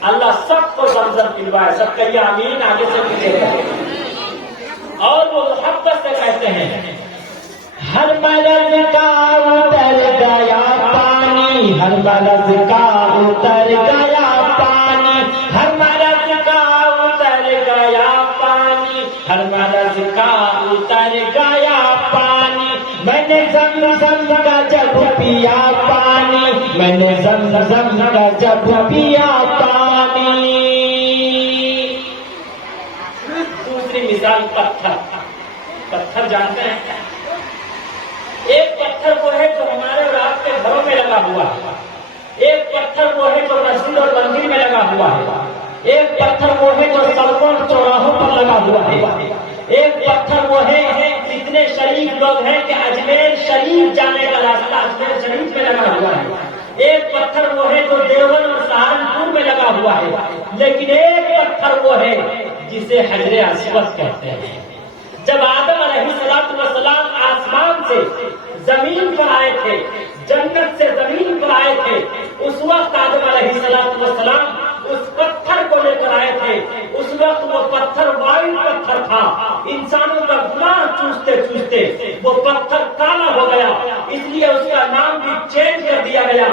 اللہ سب کو زمزم پلوائے، سب کہیے آمین، آگے سے پیچھے رہے۔ اور وہ محبت سے کہتے ہیں ہر مرض کا اتر گیا پانی، ہر مرض کا اتر گیا پانی، ہر مرض کا اتر گیا پانی، ہر مرض کا اتر گیا پانی، میں نے زمزم کا جب پیا پانی، میں نے زمزم کا جب پیا پانی۔ دوسری مثال پتھر جانتے ہیں؟ ایک پتھر وہ ہے جو ہمارے اور آپ کے گھروں میں لگا ہوا ہے، ایک پتھر وہ ہے جو مسجد اور مندر میں لگا ہوا ہے، ایک پتھر وہ ہے جو سڑکوں اور چوراہوں پر لگا ہوا ہے، ایک پتھر وہ ہے اتنے شریف لوگ ہیں کہ اجمیر شریف جانے کا راستہ اجمیر شریف میں لگا ہوا ہے، ایک پتھر وہ ہے جو دیوبند اور سہارنپور میں لگا ہوا ہے، لیکن ایک پتھر وہ ہے جسے حجر اسود کہتے ہیں۔ جب آدم علیہ السلام آسمان سے زمین پر آئے تھے، جنت سے زمین پر آئے تھے، اس وقت آدم علیہ السلام اس پتھر کو لے کر آئے تھے، اس وقت وہ پتھر وائٹ پتھر تھا، انسانوں کا گناہ چوستے چوستے وہ پتھر کالا ہو گیا، اس لیے اس کا نام بھی چینج کر دیا گیا،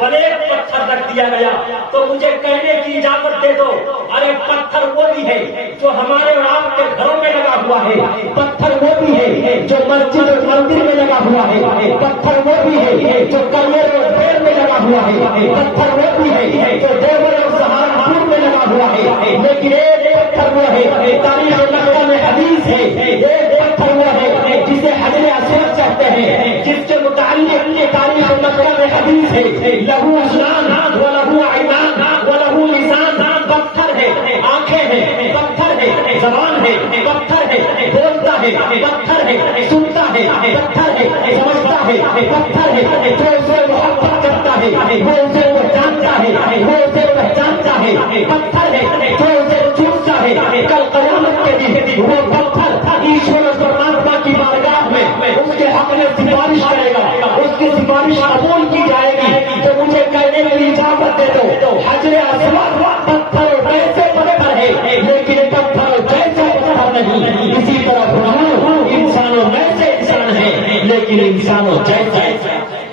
بلیک پتھر رکھ دیا گیا۔ تو مجھے کہنے کی اجازت دے دو، ارے پتھر وہ بھی ہے جو ہمارے اور آپ کے گھروں میں لگا ہوا ہے، پتھر وہ بھی ہے جو مسجد اور مندر میں لگا ہوا ہے، پتھر وہ بھی ہے جو کلیر اور پیر میں لگا ہوا ہے، پتھر وہ بھی ہے جو دیوبند اور سہارنپور میں لگا ہوا ہے، لیکن ایک پتھر وہ ہے تاریخ مکہ میں حدیث ہے، ایک پتھر وہ ہے جسے حجر اسود کہتے ہیں، جس کے متعلق تاریخ مکہ میں حدیث ہے لہو اسنان ولہو عینان ولہو لسان، پتھر ہے، آنکھیں ہیں، پتھر ہے، زبان ہے، پتھر ہے، بولتا ہے، پتھر ہے، سنتا ہے، پتھر ہے، سمجھتا ہے، پتھر ہے، جو اسے محبت کرتا ہے وہ اسے جانتا ہے، وہ اسے پہچانتا ہے، پتھر ہے، جو اسے چوستا ہے، کل قیامت کے دن وہ پتھر ایشور اور پرماتما کی بارگاہ میں اس کے حق میں سفارش کرے گا، اس کی سفارش قبول کی جائے گی۔ تو مجھے کہنے کی اجازت دے دو، حجر اسود پتھر ویسے پتھر ہے لیکن پتھر جیسا پتھر نہیں، اسی طرح حضور انسانوں میں سے انسان ہے لیکن انسانوں جیسا انسان ہے۔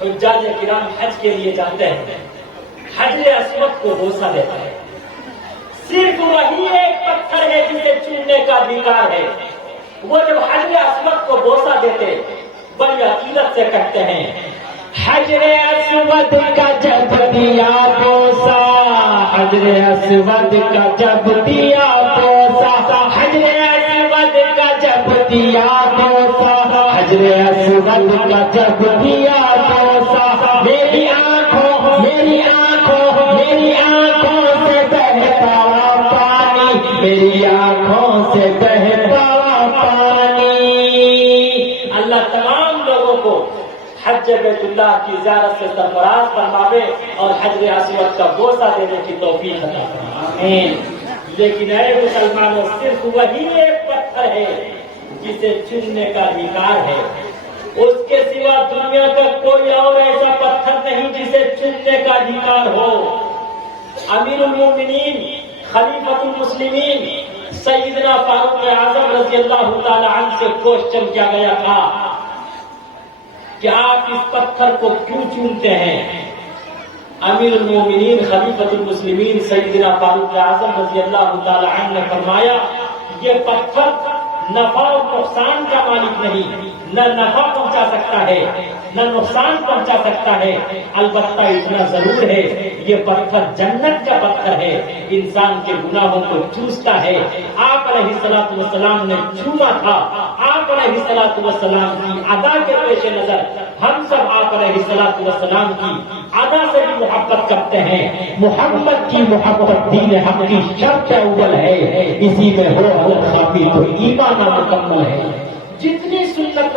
حجاج کرام حج کے لیے جاتے ہیں، حجر اسود کو بوسہ دیتا ہے، صرف وہی ایک پتھر ہے جسے چومنے کا ادھیکار ہے۔ وہ جب حجر اسود کو بوسہ دیتے بڑی عقیدت سے کہتے ہیں حجر اسود کا جب دیا بوسہ، حجر اسود کا جب دیا بوسہ، حجر اسود کا جب دیا بوسہ، حجر اسود کا جب دیا بوسہ، میری آنکھوں میری آنکھوں میری آنکھوں سے بہتا پانی، میری آنکھوں سے بہتا پانی۔ اللہ تمام لوگوں کو حج بیت اللہ کی زیارت سے سرفراز فرماوے اور حجر اسود کا بوسہ دینے کی توفیق عطا فرمائے۔ لیکن اے مسلمانوں، صرف وہی ایک پتھر ہے جسے چننے کا ادھیکار ہے، اس کے سوا دنیا کا کوئی اور ایسا پتھر نہیں جسے چننے کا ادھیکار ہو۔ امیر المومنین خلیفۃ المسلمین سیدنا فاروق اعظم رضی اللہ تعالی عنہ سے کوشچن کیا گیا تھا کہ آپ اس پتھر کو کیوں چونتے ہیں؟ امیر المومنین خلیفۃ المسلمین سیدنا فاروق اعظم رضی اللہ تعالی عنہ نے فرمایا یہ پتھر نفع اور نقصان کا مالک نہیں، نہ نفع پہنچا سکتا ہے نہ نقصان پہنچا سکتا ہے، البتہ اتنا ضرور ہے یہ پتھر جنت کا پتھر ہے، انسان کے گناہوں کو چوستا ہے۔ آپ علیہ الصلوۃ والسلام نے چھوما تھا، آپ علیہ الصلوۃ والسلام کی ادا کے پیش نظر ہم سب آپ علیہ الصلوۃ والسلام کی ادا سے بھی محبت کرتے ہیں۔ محمد کی محبت دین حق کی شرط اول ہے، اسی میں ہو خافی تو ایمان مکمل ہے۔ جتنی سنت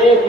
1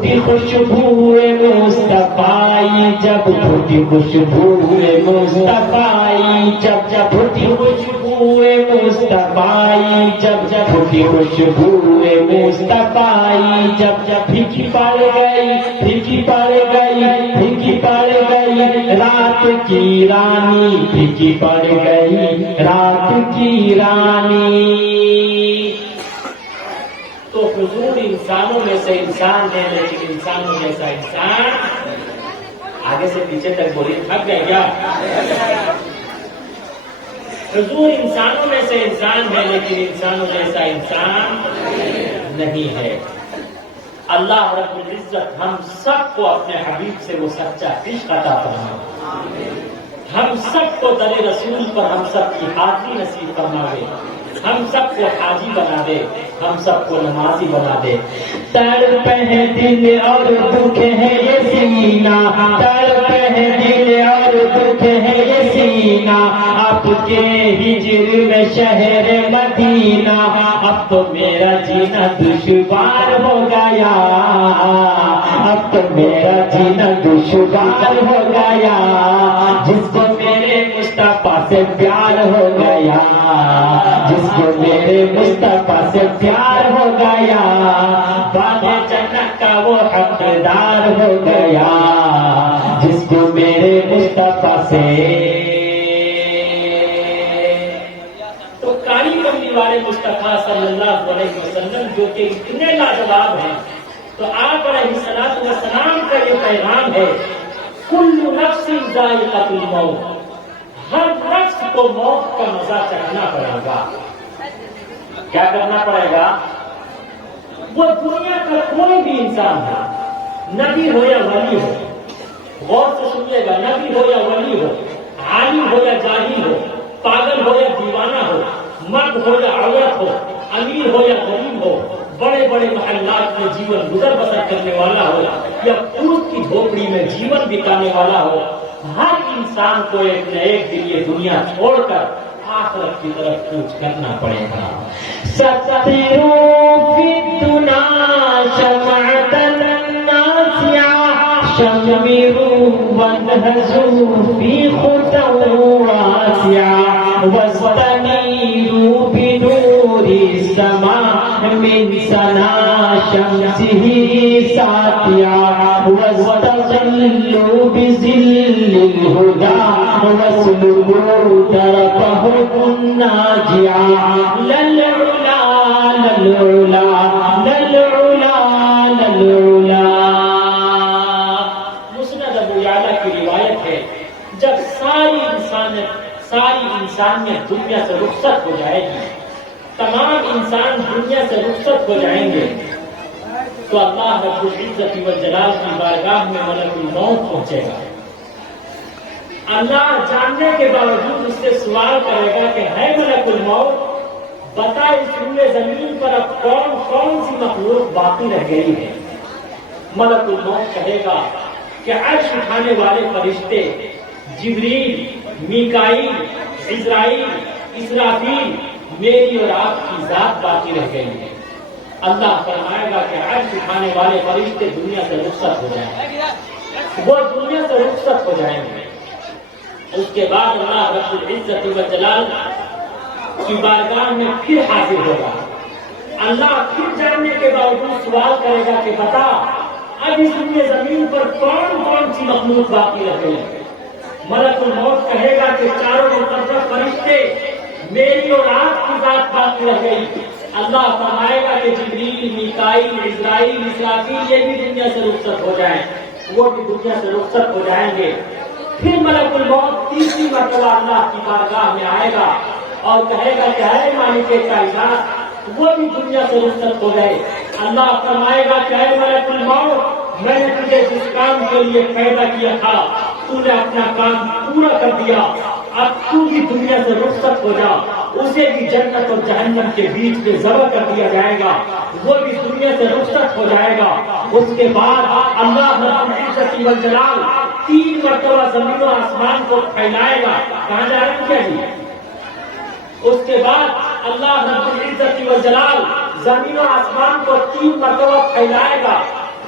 پھوٹی خوشبو مصطفی جب پھوٹی خوشبو مصطفی جب پھوٹی خوشبو مصطفی جب پھوٹی خوشبو مصطفی جب پھیکی پڑ گئی پھیکی پڑ گئی پھیکی پڑ گئی رات کی رانی پھیکی پڑ گئی رات کی رانی. تو حضور انسانوں میں سے انسان ہے لیکن انسانوں جیسا انسان آگے سے پیچھے تک بولی تھک گئے کیا؟ حضور انسانوں میں سے انسان ہے لیکن انسانوں جیسا انسان نہیں ہے. اللہ رب العزت ہم سب کو اپنے حبیب سے وہ سچا عشق عطا فرمائے. ہم سب کو در رسول پر ہم سب کی حاضری نصیب فرمائے. ہم سب کو حاجی بنا دے, ہم سب کو نمازی بنا دے. تڑپ ہے دل اور دکھ ہے یہ سینہ, تڑپ ہے دل اور دکھ ہے یہ سینہ, آپ کے ہجر میں شہر مدینہ, اب تو میرا جینا دشوار ہو گیا, اب تو میرا جینا دشوار ہو گیا, جس کو میرے مصطفیٰ سے پیار ہو گیا, جس کو میرے مصطفیٰ سے پیار ہو گیا, باغ جنت کا وہ حقدار ہو گیا, جس کو میرے مصطفیٰ سے. تو کالی کملی والے مصطفیٰ صلی اللہ علیہ وسلم جو کہ اتنے لاجواب ہیں, تو آپ علیہ الصلوۃ والسلام کا یہ پیغام ہے, کل نفس ذائقۃ الموت, ہر نفس کو موت کا مزہ چکھنا پڑے گا. کیا کرنا پڑے گا؟ وہ دنیا کا کوئی بھی انسان ہو, نبی ہو یا ولی ہو, غور سے سنیے گا, نبی ہو یا ولی ہو, عالم ہو یا جاہل ہو, پاگل ہو یا دیوانہ ہو, مرد ہو یا عورت ہو, امیر ہو یا غریب ہو, بڑے بڑے محلات میں جیون گزر بسر کرنے والا ہو یا پوت کی جھوپڑی میں جیون بتانے والا ہو, ہر انسان کو ایک نہ ایک دن یہ دنیا چھوڑ کر آخرت کی طرف کوچ کرنا پڑے گا. ستروا فی الدنیا شمعة ناسعة شمروا وانهزوا فی خطى واسعة واستنيروا بنور السماء من سنا شمسه ساطعة واستظلوا بظل الهدى واسلكوا دربه الناجعة للعلا للعلا للعلا للعلا. مسند ابو یعلا کی روایت ہے, جب ساری انسانیت دنیا سے رخصت ہو جائے گی, تمام انسان دنیا سے رخصت ہو جائیں گے, تو اللہ رب العزت والجلال کی بارگاہ میں ملک الموت پہنچے گا. اللہ جاننے کے باوجود اس سے سوال کرے گا کہ ہے ملک الموت, بتا اس روئے زمین پر اب کون کون سی مخلوق باقی رہ گئی ہے. ملک الموت کہے گا کہ عرش اٹھانے والے فرشتے جبریل, میکائیل, عزرائیل, اسرافیل, میری اور آپ کی ذات باقی رہ گئی ہے. اللہ فرمائے گا کہ عرش اٹھانے والے فرشتے دنیا سے رخصت ہو جائیں گے, وہ دنیا سے رخصت ہو جائیں گے. اس کے بعد اللہ رب العزت والجلال کی بارگاہ میں پھر حاضر ہوگا. اللہ پھر جاننے کے باوجود سوال کرے گا کہ بتا اب اس زمین پر کون کون سی مخلوق باقی رہ گئی. ملک الموت کہے گا کہ چاروں مقدس فرشتے میری اور آپ کی ذات باقی رہ گئی. اللہ فرمائے گا کہ جبریل, میکائیل, عزرائیل, اسرافیل یہ بھی دنیا سے رخصت ہو جائیں, وہ بھی دنیا سے رخصت ہو جائیں گے. پھر ملک الموت تیسری مرتبہ اللہ کی بارگاہ میں آئے گا اور کہے گا کہ اے مالک کائنات, وہ بھی دنیا سے رخصت ہو گئے. اللہ فرمائے گا کہ اے ملک الموت, میں نے تجھے جس کام کے لیے پیدا کیا تھا تو نے اپنا کام پورا کر دیا, اب تو بھی دنیا سے رخصت ہو جا. اسے بھی جنت اور جہنم کے بیچ میں ذبح کر دیا جائے گا, وہ بھی دنیا سے رخصت ہو جائے گا. اس کے بعد اللہ رب العزت والجلال 3 مرتبہ زمین و آسمان کو پھیلائے گا. کہاں جا رہے ہیں کیا جی؟ اس کے بعد اللہ رب العزت والجلال زمین و آسمان کو 3 مرتبہ پھیلائے گا.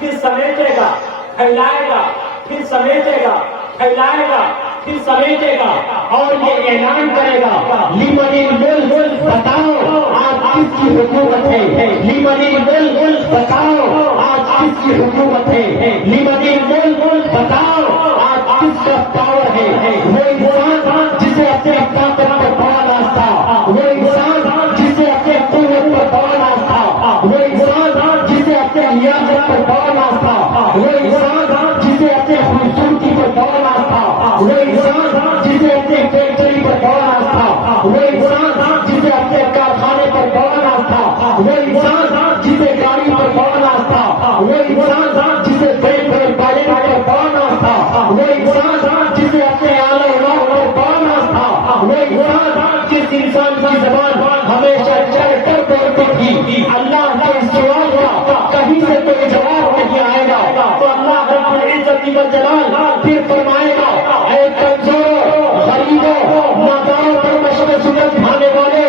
پھر سمیٹے گا پھیلائے گا، پھر سمیٹے گا پھیلائے گا، پھر سمیٹے گا اور یہ اعلان کرے گا لمن الملک، بتاؤ آج کس کی حکومت ہے، لمن الملک، بتاؤ آج کس کی حکومت ہے، لمن الملک، بتاؤ آج کس کا پاور ہے۔ وہ انسان جسے اپنے طاقت پر بڑا ناز تھا، وہ انسان جسے اپنے قوت پر بڑا ناز تھا، وہ انسان جسے اپنے لیاقت پر بڑا ناز تھا، وہ انسان جسے اپنے خوبصورتی پر بڑا ناز تھا، وہ انسان جسے اپنے فیکٹری پر بڑا ناز تھا، وہ انسان جسے اپنے کارخانے پر بڑا ناز تھا، وہ انسان جسے گاڑی پر بڑا ناز تھا، وہ انسان جسے بڑے بڑے پائلٹ پر بڑا ناز تھا، وہ انسان جسے اپنے اعلی اولاد پر بڑا ناز تھا، وہ انسان جس انسان کی زبان ہمیشہ چڑھ کر بولتی تھی اللہ کے سوال کا کہیں سے کوئی جواب نہیں آئے گا، تو اللہ رب العزت والجلال پھر فرمائے گا اے کمزوروں، غریبوں، ماداؤں پر مشورے سنت کھانے والے،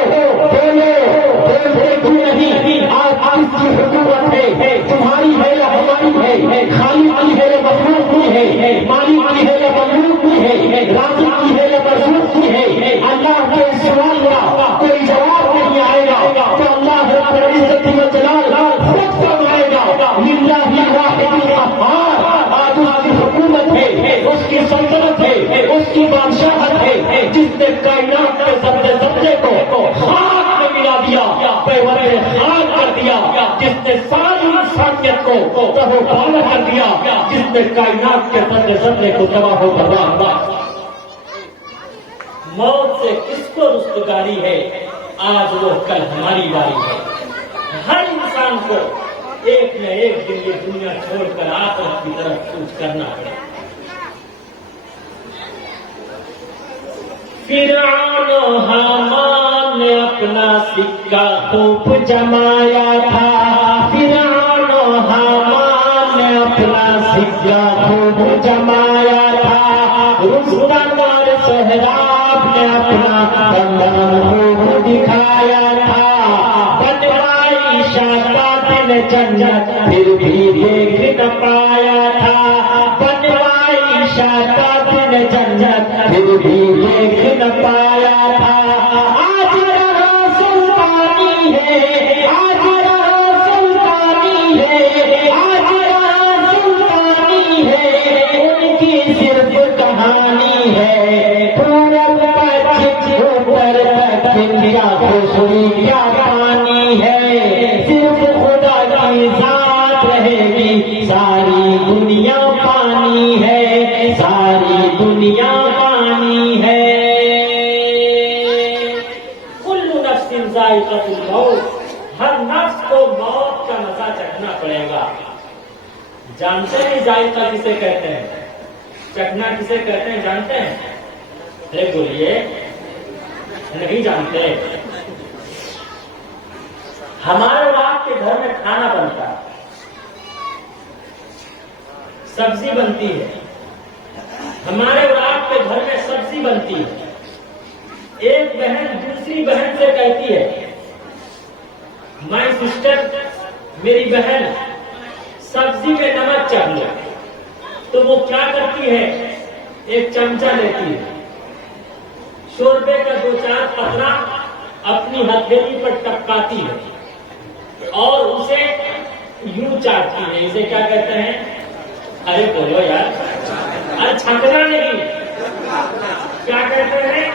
بولے کیوں نہیں؟ آج کس کی حکومت ہے؟ تمہاری ہے یا ہماری ہے؟ خالق کی ہے یا مخلوق کی ہے؟ مالک کی ہے یا مخلوق کی ہے؟ رازق کی ہے یا مرزوق کی ہے؟ اللہ کے سوال کا کوئی جواب نہیں آئے گا، تو اللہ رب العزت والجلال خود فرمائے گا للہ الواحد القہار، آج اس کی حکومت ہے، اس کی سلطنت ہے، اس کی بادشاہت ہے، جس نے کائنات کے ذرے ذرے کو خاک میں ملا دیا، پیوندے خاک کر دیا، جس نے ساری انسانیت کو تباہ و برباد کر دیا، جس نے کائنات کے ذرے ذرے کو تباہ و برباد کیا۔ موت سے کس کو رستگاری ہے؟ آج وہ کل ہماری باری ہے۔ ہر انسان کو ایک نہ ایک دن یہ دنیا چھوڑ کر آخرت کی طرف کوچ کرنا ہے۔ فرعون و حامان نے اپنا سکہ خوب جمایا تھا، فرعون و حامان نے اپنا سکہ خوب جمایا تھا، رستم اور سہراب نے اپنا کمر خوب دکھایا تھا، بنوائی شاداب نے جنت پھر بھی دیکھ نہ پایا تھا، بنوائی شاداب نے جنت پھر بھی دیکھ نہ پایا تھا۔ آج رہا سلطانی ہے، آج رہا سلطانی ہے، آج رہا سلطانی ہے، ان کی صرف کہانی ہے، پورب پچھم اوپر دکھن کیا خوشبو کیا پانی ہے، صرف خدا کی ذات رہے گی، ساری دنیا پانی ہے، ساری دنیا پانی ہے۔ کل نفس ذائقۃ الموت، ہر نفس کو موت کا مزہ چکھنا پڑے گا۔ جانتے ہیں ذائقہ کسے کہتے ہیں؟ چکھنا کسے کہتے ہیں جانتے ہیں؟ ارے بولیے، نہیں جانتے؟ ہمارے باپ کے گھر میں کھانا بنتا ہے، سبزی بنتی ہے، ہمارے باپ کے گھر میں سبزی بنتی ہے، ایک بہن دوسری بہن سے کہتی ہے مائی سسٹر، میری بہن سبزی میں نمک چکھ لو، تو وہ کیا کرتی ہے؟ ایک چمچہ لیتی ہے، شوربے کا دو چار قطرہ اپنی ہتھیلی پر ٹپکاتی ہے اور اسے یوں چاٹتی ہے۔ اسے کیا کہتے ہیں؟ ارے بولو یار، ارے چھکنا نہیں، کیا کہتے ہیں؟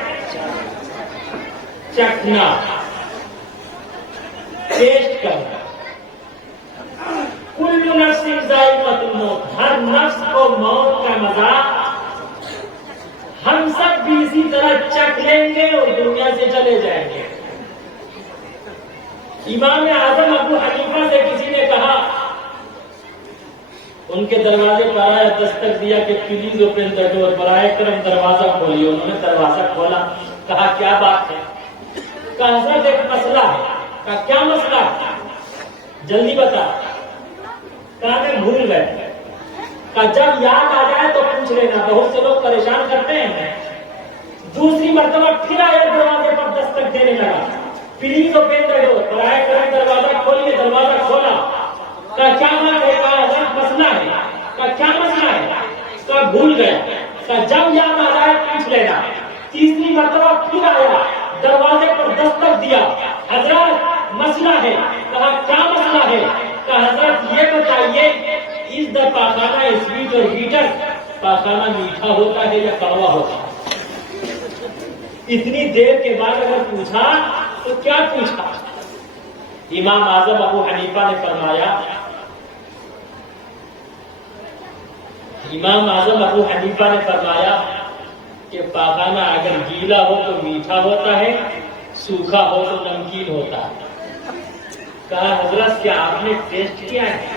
چکھنا، ٹیسٹ کرنا۔ کل نفس ذائقۃ الموت، ہر نفس کو موت کا مزہ ہم سب بھی اسی طرح چکھ لیں گے اور دنیا سے چلے جائیں گے۔ امام اعظم ابو حنیفہ سے کسی نے کہا، ان کے دروازے پر آیا، دستک دیا کہ پلیز اوپن دا ڈور، برائے کرم دروازہ کھولیے۔ انہوں نے دروازہ کھولا، کہا کیا بات ہے؟ کہا حضرت ایک مسئلہ ہے۔ کہا کیا مسئلہ ہے؟ جلدی بتا۔ کہا میں بھول گئے۔ کہا جب یاد آ جائے تو پوچھ لینا، بہت سے لوگ پریشان کرتے ہیں۔ دوسری مرتبہ پھر آیا، دروازے پر دستک دینے لگا، پلیز اوپن دا ڈور، برائے کرم دروازہ کھولیے۔ دروازہ کھولا، کہا کیا بات ہے؟ کہا حضرت مسئلہ کا کیا مسئلہ ہے؟ کا بھول گیا، کا جب یاد آ جائے پوچھ لینا۔ تیسری مرتبہ پھر آیا، دروازے پر دستک دیا، حضرت مسئلہ ہے۔ کہا کیا مسئلہ ہے؟ کہا حضرت یہ بتائیے اس دا پاخانہ اسویٹ اور ہیٹر، پاخانہ میٹھا ہوتا ہے یا کڑوا ہوتا ہے؟ اتنی دیر کے بعد اگر پوچھا تو کیا پوچھا؟ امام اعظم ابو حنیفہ نے فرمایا، امام اعظم ابو حنیفہ نے فرمایا کہ پاخانہ اگر گیلا ہو تو میٹھا ہوتا ہے، سوکھا ہو تو نمکین ہوتا ہے۔ کہا حضرت کیا آپ نے ٹیسٹ کیا ہے؟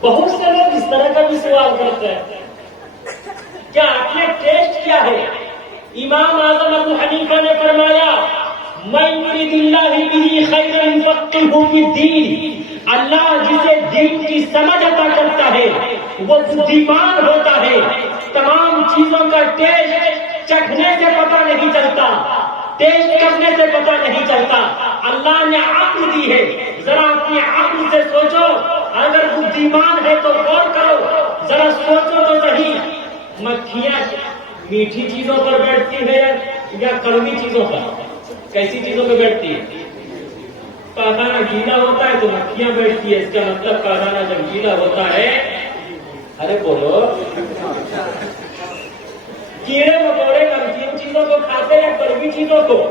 بہت سے لوگ اس طرح کا بھی سوال کرتے ہیں، کیا آپ نے ٹیسٹ کیا ہے؟ امام اعظم ابو حنیفہ نے فرمایا، من یرید اللہ بہ خیرا یفقہہ فی الدین، اللہ جسے دین کی سمجھ عطا کرتا ہے وہ بدھیمان ہوتا ہے۔ تمام چیزوں کا ٹیسٹ چکھنے سے پتہ نہیں چلتا، ٹیسٹ کرنے سے پتہ نہیں چلتا۔ اللہ نے عقل دی ہے، ذرا اپنی عقل سے سوچو، اگر بدھیمان ہے تو غور کرو، ذرا سوچو تو صحیح، مکھیاں میٹھی چیزوں پر بیٹھتی ہے یا کڑوی چیزوں پر؟ کیسی چیزوں پہ بیٹھتی ہے؟ پاخانہ گیلا ہوتا ہے تو مکھیاں بیٹھتی ہے، اس کا مطلب پاخانہ جب گیلا ہوتا ہے، ارے بولو، کیڑے مکوڑے نمکین چیزوں کو کھاتے ہیں کڑوی چیزوں کو؟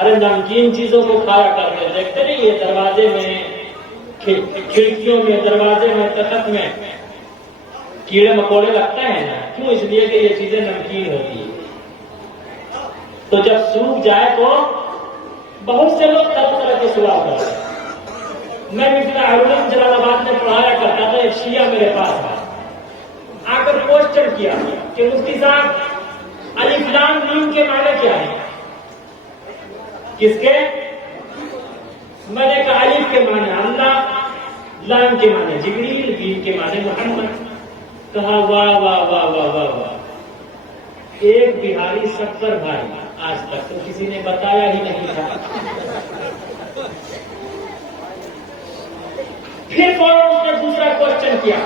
ارے نمکین چیزوں کو کھایا کرتے، دیکھتے نہیں یہ دروازے میں، کھڑکیوں میں، دروازے میں، تخت میں کیڑے مکوڑے لگتے ہیں نا، کیوں؟ اس لیے کہ یہ چیزیں نمکین ہوتی ہیں۔ تو جب سوکھ جائے تو بہت سے لوگ طرح طرح کے سوال کرتے ہیں۔ میں بھی علوم جلال آباد میں پڑھایا کرتا تھا، ایک شیعہ میرے پاس آ کر کوشچن کیا کہ مفتی صاحب الف لام میم کے معنی کیا ہے؟ کس کے؟ میں نے کہا الف کے معنی اللہ، لام کے معنی جبریل، میم کے معنی محمد۔ کہا واہ واہ واہ واہ واہ واہ، ایک بہاری 70 بھائی، آج تک تو کسی نے بتایا ہی نہیں تھا۔ پھر فوراً اس نے دوسرا کوشچن کیا،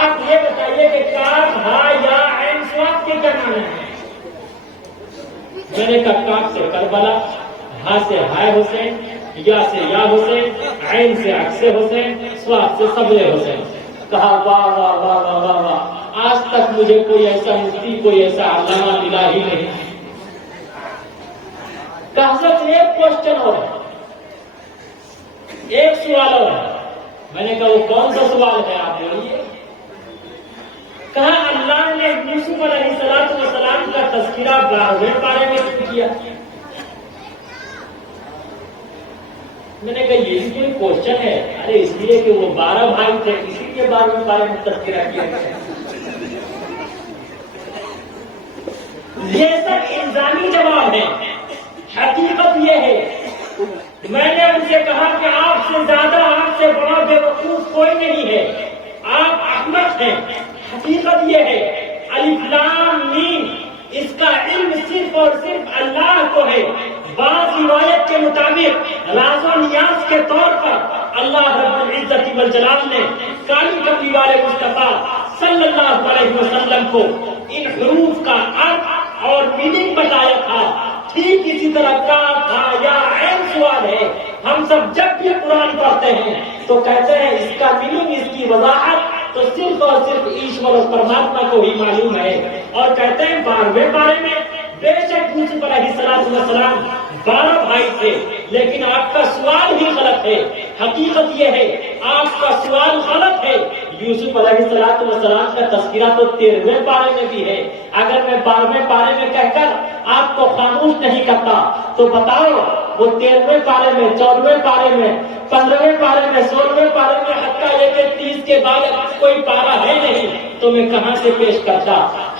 آپ یہ بتائیے کہ کاف ہا یا عین صاد کے کیا معنی ہے؟ میں نے کہا کاف سے کربلا، ہا سے ہائے حسین، یا سے یا حسین، عین سے عکس حسین، صاد سے سبلے حسین۔ کہا واہ واہ واہ واہ واہ واہ، آج تک مجھے کوئی ایسا مفتی، کوئی ایسا علامہ ملا ہی نہیں۔ کہا صرف ایک کوشچن اور ہے، ایک سوال اور ہے۔ میں نے کہا وہ کون سا سوال ہے آپ بولیے؟ کہا اللہ نے یوسف علیہ السلام کا تذکرہ 12ویں پارے میں کیا۔ میں نے کہا یہ بھی کوئی کوشچن ہے؟ ارے اس لیے کہ وہ 12 بھائی تھے، اسی لیے 12ویں پارے میں تذکرہ کیا گیا۔ یہ سب الزامی جواب ہے، حقیقت یہ ہے، میں نے ان سے کہا کہ آپ سے زیادہ، آپ سے بڑا بے وقوف کوئی نہیں ہے، آپ احمق ہیں۔ حقیقت یہ ہے الف لام میم اس کا علم صرف اور صرف اللہ کو ہے۔ بعض روایت کے مطابق راز و نیاز کے طور پر اللہ رب العزت والجلال نے کالی کملی والے مصطفیٰ صلی اللہ علیہ وسلم کو ان حروف کا ارتھ اور میننگ بتایا تھا۔ ٹھیک اسی طرح کاف ہا یا عین سوال ہے، ہم سب جب بھی قرآن پڑھتے ہیں تو کہتے ہیں اس کا میننگ، اس کی وضاحت تو صرف اور صرف ایشور اور پرماتما کو ہی معلوم ہے، اور کہتے ہیں 12ویں پارے میں بے شک یوسف علیہ السلام 12 بھائی تھے، لیکن آپ کا سوال ہی غلط ہے۔ حقیقت یہ ہے آپ کا سوال غلط ہے۔ یوسف علیہ السلام کا تذکرہ تو 13ویں پارے میں بھی ہے۔ اگر میں 12ویں پارے میں کہہ کر آپ کو خاموش نہیں کرتا تو بتاؤ وہ 13ویں پارے میں، 14ویں پارے میں، 15ویں پارے میں، 16ویں پارے میں، حتیٰ یہ کہ 30 کے بعد کوئی پارا ہے نہیں تو میں کہاں سے پیش کرتا؟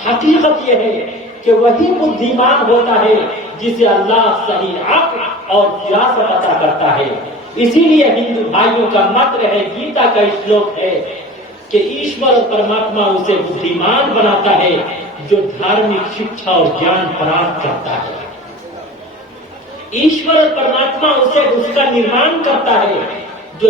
حقیقت یہ ہے کہ وہی بدھیمان ہوتا ہے جسے اللہ صحیح عقل اور فراست عطا کرتا ہے۔ اسی لیے ہندو بھائیوں کا مت ہے، گیتا کا شلوک ہے کہ ایشور اور پرماتما اسے بدھیمان بناتا ہے جو دھارمک شکشا اور جان پراپت کرتا ہے۔ ایشور اور پرماتما اسے اس کا نرمان کرتا ہے جو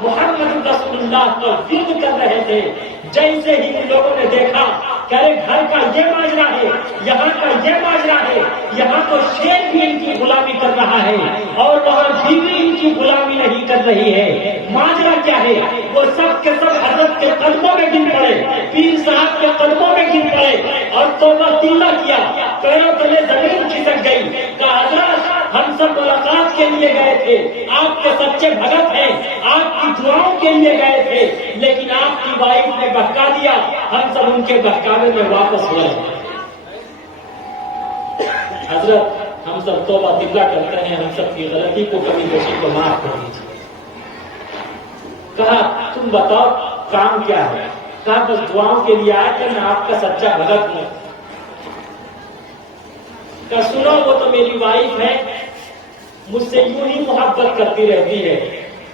محمد رسول اللہ کو ذکر کر رہے تھے، جیسے ہی ان لوگوں نے دیکھا کہ ارے گھر کا یہ ماجرا ہے، یہاں کا یہ ماجرا ہے، یہاں تو شیر بھی ان کی غلامی کر رہا ہے اور وہاں بیوی ان کی غلامی نہیں کر رہی ہے، ماجرا کیا ہے؟ وہ سب کے سب حضرت کے قدموں میں گر پڑے، پیر صاحب کے قدموں میں گر پڑے اور توبہ تلہ کیا، پیروں تلے زمین کھسک گئی، کہا حضرت ہم سب ملاقات کے لیے گئے تھے، آپ کے سچے بھگت ہیں، آپ کی دعاؤں کے لیے گئے تھے، لیکن آپ کی وائف نے بہکا دیا، ہم سب ان کے بہکاوے میں واپس ہوئے۔ حضرت ہم سب توبہ تلہ کرتے ہیں، ہم سب کی غلطی کو کبھی بیشی کو معاف کر دیجیے۔ کہا تم بتاؤ کام کیا ہے؟ کہا بس دعاؤں کے لیے آئے تھے، میں آپ کا سچا بھگت ہوں۔ کہا سنو وہ تو میری وائف ہے، مجھ سے یوں ہی محبت کرتی رہتی ہے،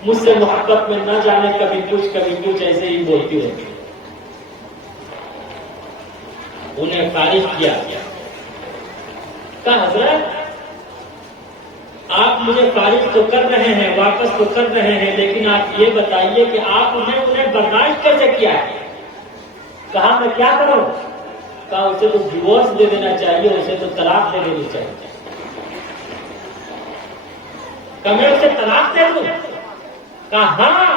مجھ سے محبت میں نہ جانے کبھی کچھ ایسے ہی بولتی رہتی ہے۔ انہیں فارغ کیا، کہا حضرت آپ مجھے فارغ تو کر رہے ہیں، واپس تو کر رہے ہیں، لیکن آپ یہ بتائیے کہ آپ انہیں برداشت کیسے کیا ہے؟ کہا میں کیا کروں؟ کہا اسے تو ڈیورس دے دینا چاہیے، اسے تو طلاق دے دینی چاہیے۔ کہ میں اسے طلاق دے دوں؟ کہا ہاں،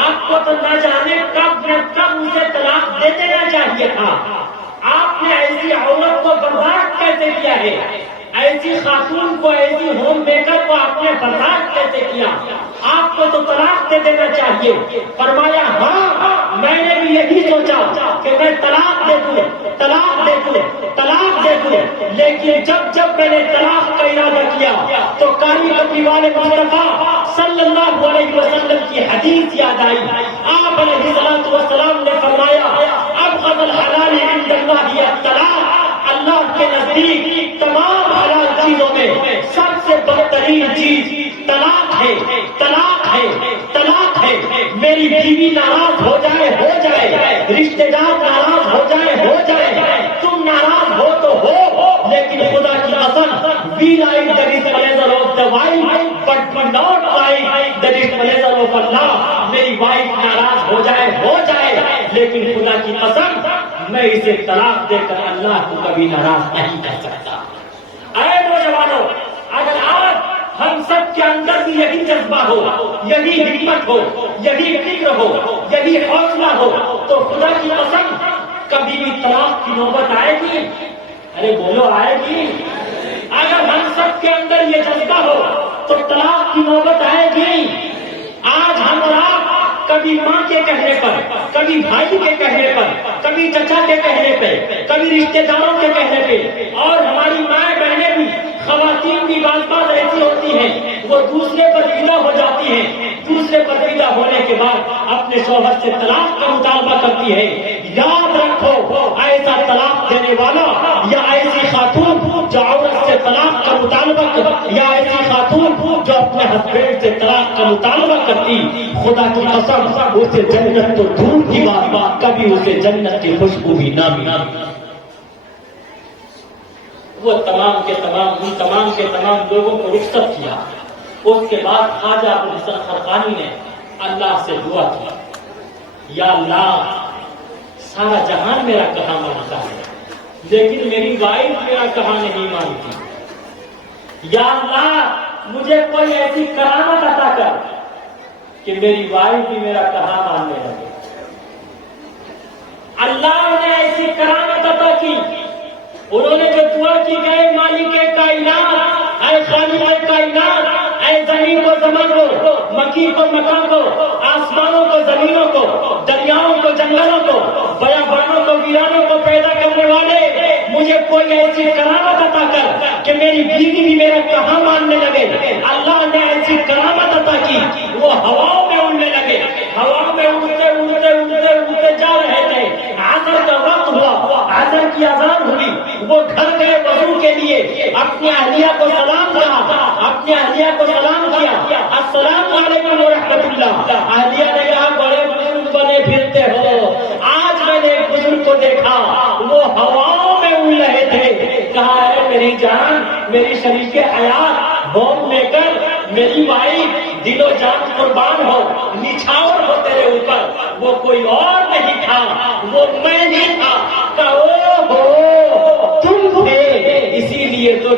آپ کو تو نہ جانے کب اسے طلاق دے دینا چاہیے تھا، آپ نے ایسی عورت کو برداشت کیسے کیا ہے؟ ایسی خاتون کو، ایسی ہوم میکر کو آپ نے برداشت کیسے کیا؟ آپ کو تو طلاق دے دینا چاہیے۔ فرمایا ہاں، میں نے بھی یہی سوچا کہ میں طلاق دے دوں، طلاق دے دوں، طلاق دے دوں، لیکن جب میں نے طلاق کا ارادہ کیا تو کاری کپڑی والے مصطفیٰ صلی اللہ علیہ وسلم کی حدیث یاد آئی۔ آپ علیہ الصلوۃ والسلام نے فرمایا ابغض الحلال عند اللہ الطلاق، اللہ کے نزدیک تمام حلال چیزوں میں سب سے بدترین چیز طلاق ہے، طلاق ہے، طلاق ہے۔ میری بیوی ناراض ہو جائے، رشتے دار ناراض ہو جائے، تم ناراض ہو تو ہو، لیکن خدا کی قسم we like the displeasure of the wife but we not like the displeasure of Allah۔ میری وائف ناراض ہو جائے، لیکن خدا کی قسم میں اسے طلاق دے کر اللہ کو کبھی ناراض نہیں کر سکتا۔ اے نوجوانوں، اگر آج ہم سب کے اندر بھی یہی جذبہ ہو، یہی ہمت ہو، یہی فکر ہو، یہی حوصلہ ہو، تو خدا کی قسم کبھی بھی طلاق کی نوبت آئے گی؟ ارے بولو آئے گی؟ اگر ہم سب کے اندر یہ جذبہ ہو تو طلاق کی نوبت آئے گی؟ آج ہم اور آپ کبھی ماں کے کہنے پر، کبھی بھائی کے کہنے پر، کبھی چچا کے کہنے پہ، کبھی رشتے داروں کے کہنے پہ، اور ہماری مائیں بہنیں بھی، خواتین بھی بعض ایسی ہوتی ہیں وہ دوسرے پر فدا ہو جاتی ہیں، دوسرے پر فدا ہونے کے بعد اپنے شوہر سے طلاق کا مطالبہ کرتی ہے۔ یاد رکھو، ایسا طلاق دینے والا یا ایسی خاتون جو عورت سے طلاق کا مطالبہ، یا ایسی خاتون جو اپنے ہسبینڈ سے طلاق کا مطالبہ کرتی، خدا کی قسم اسے جنت تو دور کی بات، کبھی اسے جنت کی خوشبو بھی نہ ملی۔ وہ تمام کے تمام لوگوں کو رخصت کیا۔ اس کے بعد خواجہ ابوالحسن خرقانی نے اللہ سے دعا کی، یا اللہ سارا جہان میرا کہاں مانتا ہے، لیکن میری وائف میرا کہاں نہیں مانتی۔ یا اللہ مجھے کوئی ایسی کرامت عطا کر کہ میری وائف بھی میرا کہاں ماننے لگے۔ اللہ نے ایسی کرامت عطا کی، انہوں نے جو دعا کی گئے مالک کائنات، اے خالق کائنات، اے زمین کو زمان کو، مکی کو مکان کو، آسمانوں کو زمینوں کو، دریاؤں کو جنگلوں کو، بیابانوں کو ویرانوں کو پیدا کرنے والے، مجھے کوئی ایسی کرامت عطا کر کہ میری بیوی بھی میرا کہاں ماننے لگے۔ اللہ نے ایسی کرامت عطا کی، وہ ہواؤں میں اڑنے لگے، ہواؤں میں اڑتے جا رہے تھے۔ عصر کا وقت ہوا، عصر کی اذان ہوئی، وہ گھر گئے وضو کے لیے، اپنی اہلیہ کو سلام کیا، السلام علیکم ورحمۃ اللہ۔ اہلیہ نے کہا بڑے بزرگ بنے پھرتے ہو، آج میں نے ایک بزرگ کو دیکھا وہ ہواؤں میں اڑ رہے تھے۔ کہا ہے میری جان، میری شریک حیات، ہوم میکر، میری وائف، دل و جان قربان ہو،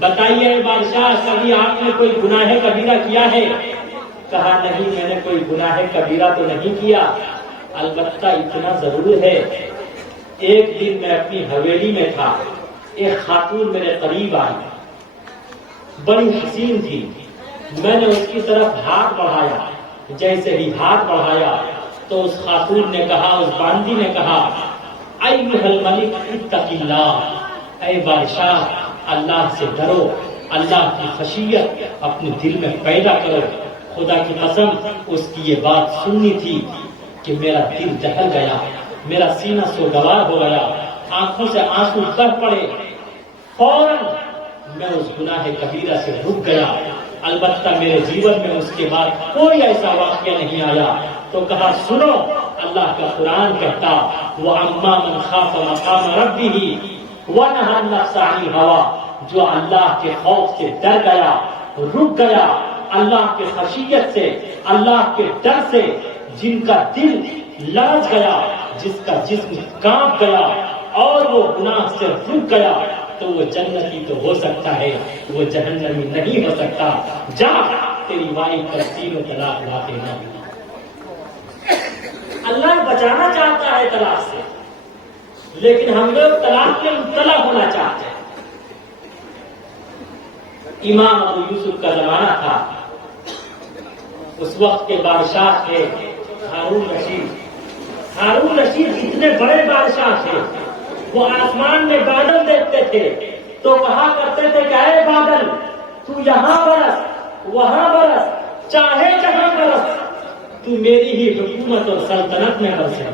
بتائیے اے بادشاہ کبھی آپ نے کوئی گناہ کبیرہ کیا ہے؟ کہا نہیں میں نے کوئی گناہ کبیرہ تو نہیں کیا، البتہ اتنا ضرور ہے ایک دن میں اپنی حویلی میں تھا، ایک خاتون میرے قریب آئی، بڑی حسین تھی، میں نے اس کی طرف ہاتھ بڑھایا، جیسے ہی ہاتھ بڑھایا تو اس خاتون نے کہا، اس باندی نے کہا ایھا الملک اتق اللہ، اے بادشاہ اللہ سے ڈرو، اللہ کی خشیت اپنے دل میں پیدا کرو۔ خدا کی قسم اس کی یہ بات سننی تھی کہ میرا دل دہل گیا، میرا سینہ سوگوار ہو گیا، آنکھوں سے آنسو بہ پڑے، فوراً میں اس گناہ کبیرہ سے رک گیا۔ البتہ میرے جیون میں اس کے بعد کوئی ایسا واقعہ نہیں آیا۔ تو کہا سنو، اللہ کا قرآن کہتا وَأَمَّا مَنْ خَافَ مَقَامَ رَبِّهِ وَنَهَى النَّفْسَ عَنِ الْهَوَىٰ، جو اللہ کے خوف سے ڈر گیا، رک گیا، اللہ کے خشیت سے، اللہ کے ڈر سے، جن کا دل لرز گیا، جس کا جسم کانپ گیا اور وہ گناہ سے رک گیا، تو وہ جنتی تو ہو سکتا ہے، وہ جہنمی نہیں ہو سکتا۔ جا تیری وائف پر تینوں طلاق واقع نہ ہو۔ اللہ بچانا چاہتا ہے طلاق سے، لیکن ہم لوگ طلاق میں مبتلا ہونا چاہتے ہیں۔ امام ابو یوسف کا زمانہ تھا، اس وقت کے بادشاہ تھے ہارون رشید۔ ہارون رشید اتنے بڑے بادشاہ تھے، وہ آسمان میں بادل دیکھتے تھے تو کہا کرتے تھے کہ اے بادل تو یہاں برس، وہاں برس، چاہے جہاں برس، تو میری ہی حکومت اور سلطنت میں برسے گا،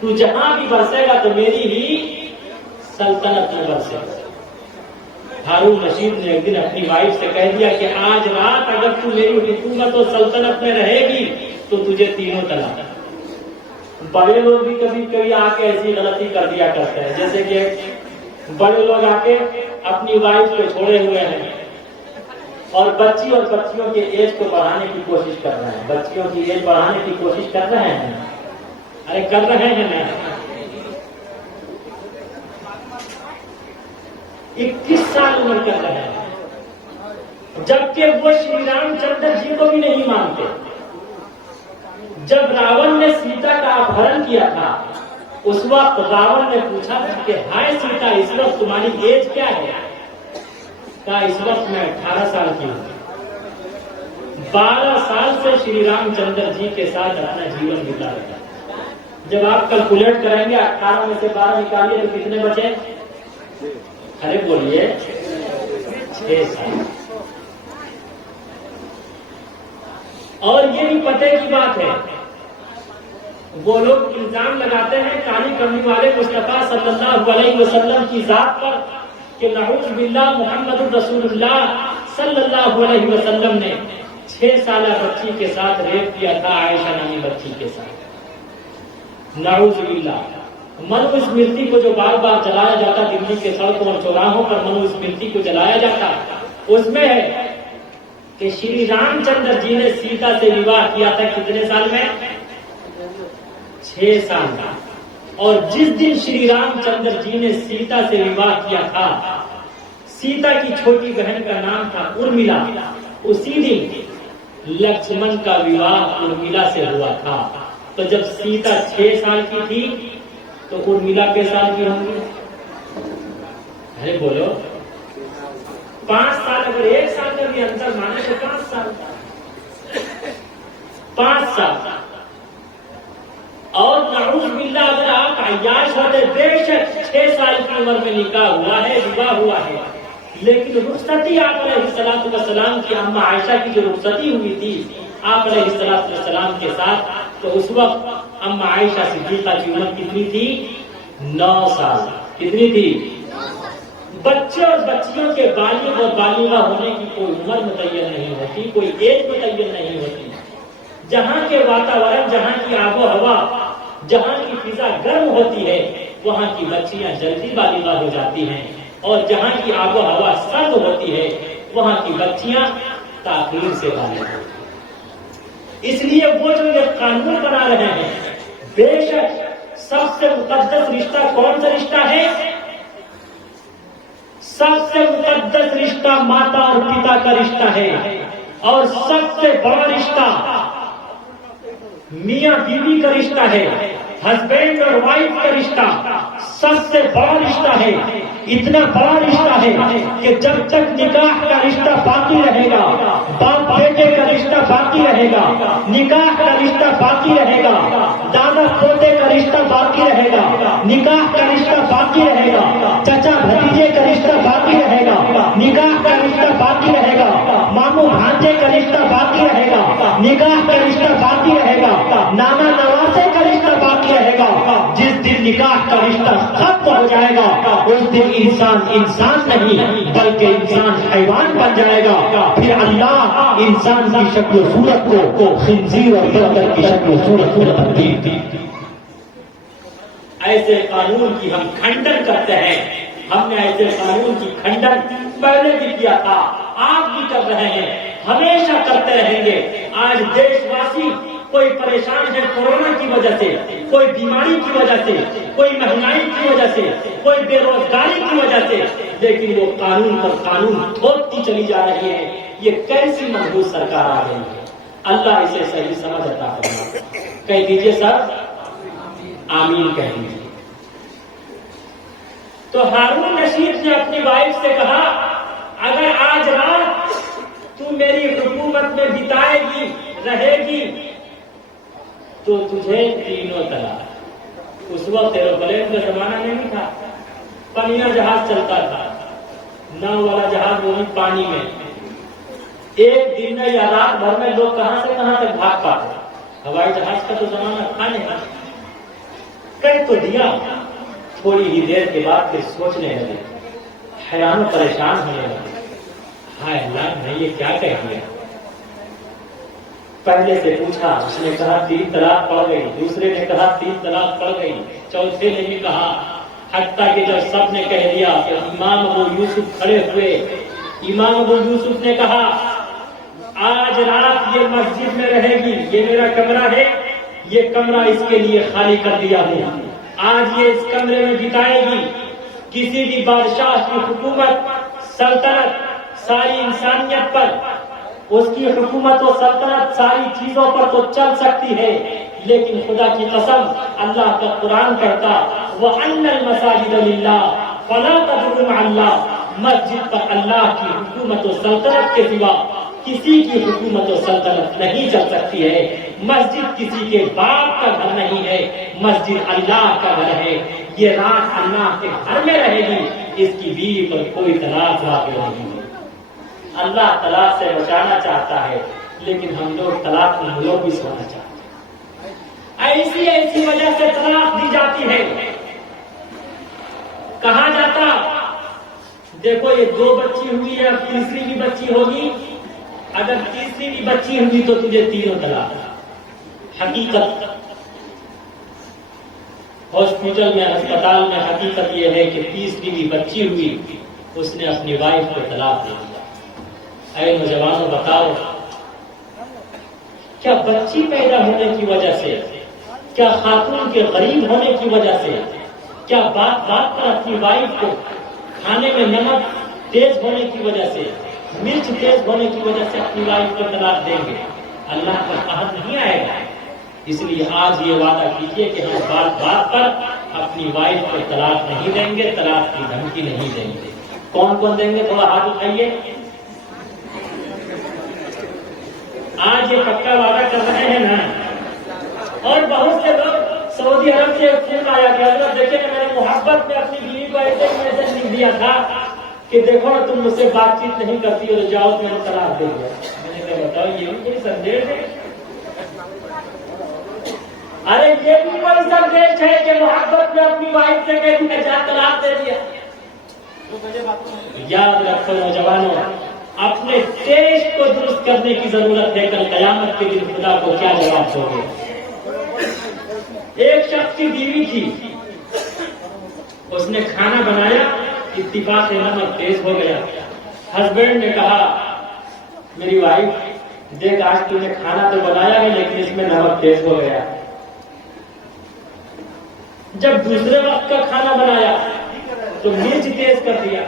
تو جہاں بھی برسے گا تو میری ہی سلطنت میں برسے گا۔ ہارون رشید نے ایک دن اپنی وائف سے کہہ دیا کہ آج رات اگر تو میری حکومت اور سلطنت میں رہے گی تو تجھے تینوں طلاق۔ بڑے لوگ بھی کبھی کبھی آ کے ایسی غلطی کر دیا کرتے ہیں، جیسے کہ بڑے لوگ آ کے اپنی وائف کو چھوڑے ہوئے ہیں اور بچی اور بچیوں کے ایج کو بڑھانے کی کوشش کر رہے ہیں، بچیوں کی ایج بڑھانے کی کوشش کر رہے ہیں، ارے کر رہے ہیں نا، 21 سال عمر کر رہے ہیں، جبکہ وہ شری رام چندر جی کو بھی نہیں مانتے۔ جب راون نے سیتا کا اپہرن کیا تھا، اس وقت راون نے پوچھا تھا کہ ہائے سیتا اس وقت تمہاری ایج کیا ہے؟ کہا اس وقت میں 18 سال کی ہوں۔ 12 سال سے شری رام چندر جی کے ساتھ اپنا جیون بتا رہا ہے۔ جب آپ کیلکولیٹ کریں گے 18 میں سے 12 نکالیے تو کتنے بچے؟ ارے بولیے 6 سال۔ اور یہ بھی پتے کی بات ہے، وہ لوگ الزام لگاتے ہیں کالی کملی والے مصطفیٰ صلی اللہ علیہ وسلم کی ذات پر کہ نعوذ باللہ محمد رسول اللہ صلی اللہ علیہ وسلم نے 6 سالہ بچی کے ساتھ ریپ کیا تھا، عائشہ نامی بچی کے ساتھ، نعوذ باللہ۔ منو اسمرتی کو جو بار بار جلایا جاتا دلی کے سڑکوں اور چوراہوں پر، منو اسمرتی کو جلایا جاتا، اس میں ہے کہ شری رام چندر جی نے سیتا سے وواہ کیا تھا کتنے سال میں؟ 6 سال کا۔ اور جس دن شری رام چندر جی نے سیتا سے وواہ کیا تھا، سیتا کی چھوٹی بہن کا نام تھا ارملا، اسی دن لکشمن کا وواہ ارملا سے ہوا تھا۔ تو جب سیتا 6 سال کی تھی تو ارملا کے سال کی ہوں گی؟ ارے بولو 5 سال، اگر 1 سال کا بھی انتر مانے تو 5 سال، 5 سال۔ اور نعوذ باللہ اگر آپ عیاش ہوتے، بے شک 6 سال کی عمر میں نکاح ہوا ہے، وواہ ہوا ہے، لیکن رخصتی آپ علیہ الصلوۃ والسلام کی اما عائشہ کی جو رخصتی ہوئی تھی آپ علیہ الصلوۃ والسلام کے ساتھ، تو اس وقت اما عائشہ صدیقہ کی عمر کتنی تھی؟ 9 سال۔ کتنی تھی؟ بچے اور بچیوں کے بالغ اور بالغہ ہونے کی کوئی عمر متعین نہیں ہوتی، کوئی ایج متعین نہیں ہوتی۔ جہاں کے واتاورن، جہاں کی آب و ہوا، جہاں کی فضا گرم ہوتی ہے، وہاں کی بچیاں جلدی بالغہ ہو جاتی ہیں، اور جہاں کی آب و ہوا سرد ہوتی ہے وہاں کی بچیاں تاخیر سے بالغ ہوتی ہیں۔ اس لیے وہ جو یہ قانون بنا رہے ہیں، بے شک سب سے مقدس رشتہ کون سا رشتہ ہے؟ سب سے مقدس رشتہ ماتا اور پتا کا رشتہ ہے، اور سب سے بڑا رشتہ میاں بیوی کا رشتہ ہے، ہسبینڈ اور وائف کا رشتہ سب سے بڑا رشتہ ہے۔ اتنا بڑا رشتہ ہے کہ جب تک نکاح کا رشتہ باقی رہے گا، باپ بیٹے کا رشتہ باقی رہے گا، نکاح کا رشتہ باقی رہے گا، دادا پوتے کا رشتہ باقی رہے گا، نکاح کا رشتہ باقی رہے گا، چچا بھتیجے کا رشتہ باقی رہے گا، نکاح کا رشتہ باقی رہے گا، ماموں بھانجے کا رشتہ باقی رہے گا، نکاح کا رشتہ باقی رہے گا، نانا نواسے کا رشتہ باقی رہے گا۔ جس دن نکاح کا رشتہ ختم ہو جائے گا اس دن انسان نہیں بلکہ انسان حیوان بن جائے گا۔ پھر اللہ انسان کی شکل و صورت کو خنزیر اور بندر کی شکل و صورت میں تبدیل کی۔ ایسے قانون کی ہم کھنڈن کرتے ہیں، ہم نے ایسے قانون کی کھنڈن پہلے بھی کیا تھا، آج بھی کر رہے ہیں، ہمیشہ کرتے رہیں گے۔ آج دیش واسی کوئی پریشان ہے کورونا کی وجہ سے، کوئی بیماری کی وجہ سے، کوئی مہنگائی کی وجہ سے، کوئی بے روزگاری کی وجہ سے، لیکن وہ قانون پر قانون تھوپتی چلی جا رہی ہے۔ یہ کیسی محبوس سرکار آ گئی ہے؟ اللہ اسے صحیح سمجھ عطا فرمائے۔ کہہ دیجئے سر آمین کہہ دیجئے۔ تو ہارون رشید نے اپنی وائف سے کہا اگر آج رات تو میری حکومت میں بتائے گی، رہے گی، تو تجھے تینوں طلاق۔ اس وقت ایروپلین کا زمانہ نہیں تھا، پنیا جہاز چلتا تھا، ناؤ والا جہاز وہی پانی میں۔ ایک دن میں یا رات بھر میں لوگ کہاں سے کہاں تک بھاگ پاتے۔ ہوائی جہاز کا تو زمانہ تھا نہیں۔ کہہ تو دیا، تھوڑی ہی دیر کے بعد پھر سوچنے لگے، حیران و پریشان ہونے لگے، ہائے اللہ میں یہ کیا کہہ دیا۔ پہلے سے پوچھا، اس نے کہا 3 طلاق پڑ گئی، دوسرے نے کہا 3 طلاق پڑ گئی، چوتھے نے بھی کہا، حتیٰ کہ جب سب نے کہہ دیا کہ امام ابو یوسف کھڑے ہوئے، امام ابو یوسف نے کہا آج رات یہ مسجد میں رہے گی، یہ میرا کمرہ ہے، یہ کمرہ اس کے لیے خالی کر دیا ہوں، آج یہ اس کمرے میں بتائے گی۔ کسی بھی بادشاہ کی حکومت سلطنت ساری انسانیت پر، اس کی حکومت و سلطنت ساری چیزوں پر تو چل سکتی ہے، لیکن خدا کی قسم اللہ کا قرآن کہتا وَأَنَّ الْمَسَاجِدَ لِلَّهِ فَلَا تَدْعُوا مَعَ اللَّهِ، مسجد پر اللہ کی حکومت و سلطنت کے سوا کسی کی حکومت و سلطنت نہیں چل سکتی ہے۔ مسجد کسی کے باپ کا گھر نہیں ہے، مسجد اللہ کا گھر ہے۔ یہ رات اللہ کے گھر میں رہے گی، اس کی بیوی پر کوئی طلاق واقع نہیں ہے۔ اللہ طلاق سے بچانا چاہتا ہے، لیکن ہم لوگ طلاق میں ملوث ہونا چاہتے ہیں۔ ایسی وجہ سے طلاق دی جاتی ہے۔ کہا جاتا دیکھو یہ 2 بچی ہوئی ہے، اب تیسری بھی بچی ہوگی، اگر تیسری بھی بچی ہوگی تو تجھے تینوں طلاق۔ حقیقت ہاسپٹل میں، ہسپتال میں حقیقت یہ ہے کہ تیسری بھی بچی ہوئی، اس نے اپنی وائف کو طلاق دے دیا۔ اے نوجوانوں بتاؤ، کیا بچی پیدا ہونے کی وجہ سے، کیا خاتون کے غریب ہونے کی وجہ سے، کیا بات بات پر اپنی وائف کو کھانے میں نمک تیز ہونے کی وجہ سے، مرچ تیز ہونے کی وجہ سے اپنی وائف کو طلاق دیں گے؟ اللہ کا قہر نہیں آئے گا۔ اس لیے آج یہ وعدہ کیجیے کہ ہم بات بات پر اپنی وائف کو طلاق نہیں دیں گے، طلاق کی دھمکی نہیں دیں گے۔ کون کون دیں گے؟ تھوڑا ہاتھ اٹھائیے۔ آج یہ پکا وعدہ کر رہے ہیں نا، اور بہت سے لوگ سعودی عرب سے فون آیا کہ حضرت دیکھیں میں نے محبت میں اپنی بیوی کو ایسے میسج لکھ دیا تھا کہ دیکھو تم مجھ سے بات چیت نہیں کرتی ہو تو جاؤ میں نے طلاق دے دیا۔ میں نے کہا بتاؤ یہ بھی کوئی سندیش ہے؟ ارے یہ بھی کوئی سندیش ہے کہ محبت میں اپنی وائف سے کہہ دیا جا طلاق دے دیا؟ یاد رکھو نوجوانوں، اپنے دیش کو درست کرنے کی ضرورت ہے۔ کل قیامت کے دن خدا کو کیا جواب دو گے؟ ایک شخص کی بیوی تھی، اس نے کھانا بنایا، اتفاق سے نمک تیز ہو گیا۔ ہسبینڈ نے کہا میری وائف دیکھ آج تم نے کھانا تو بنایا ہے لیکن اس میں نمک تیز ہو گیا۔ جب دوسرے وقت کا کھانا بنایا تو مرچ تیز کر دیا۔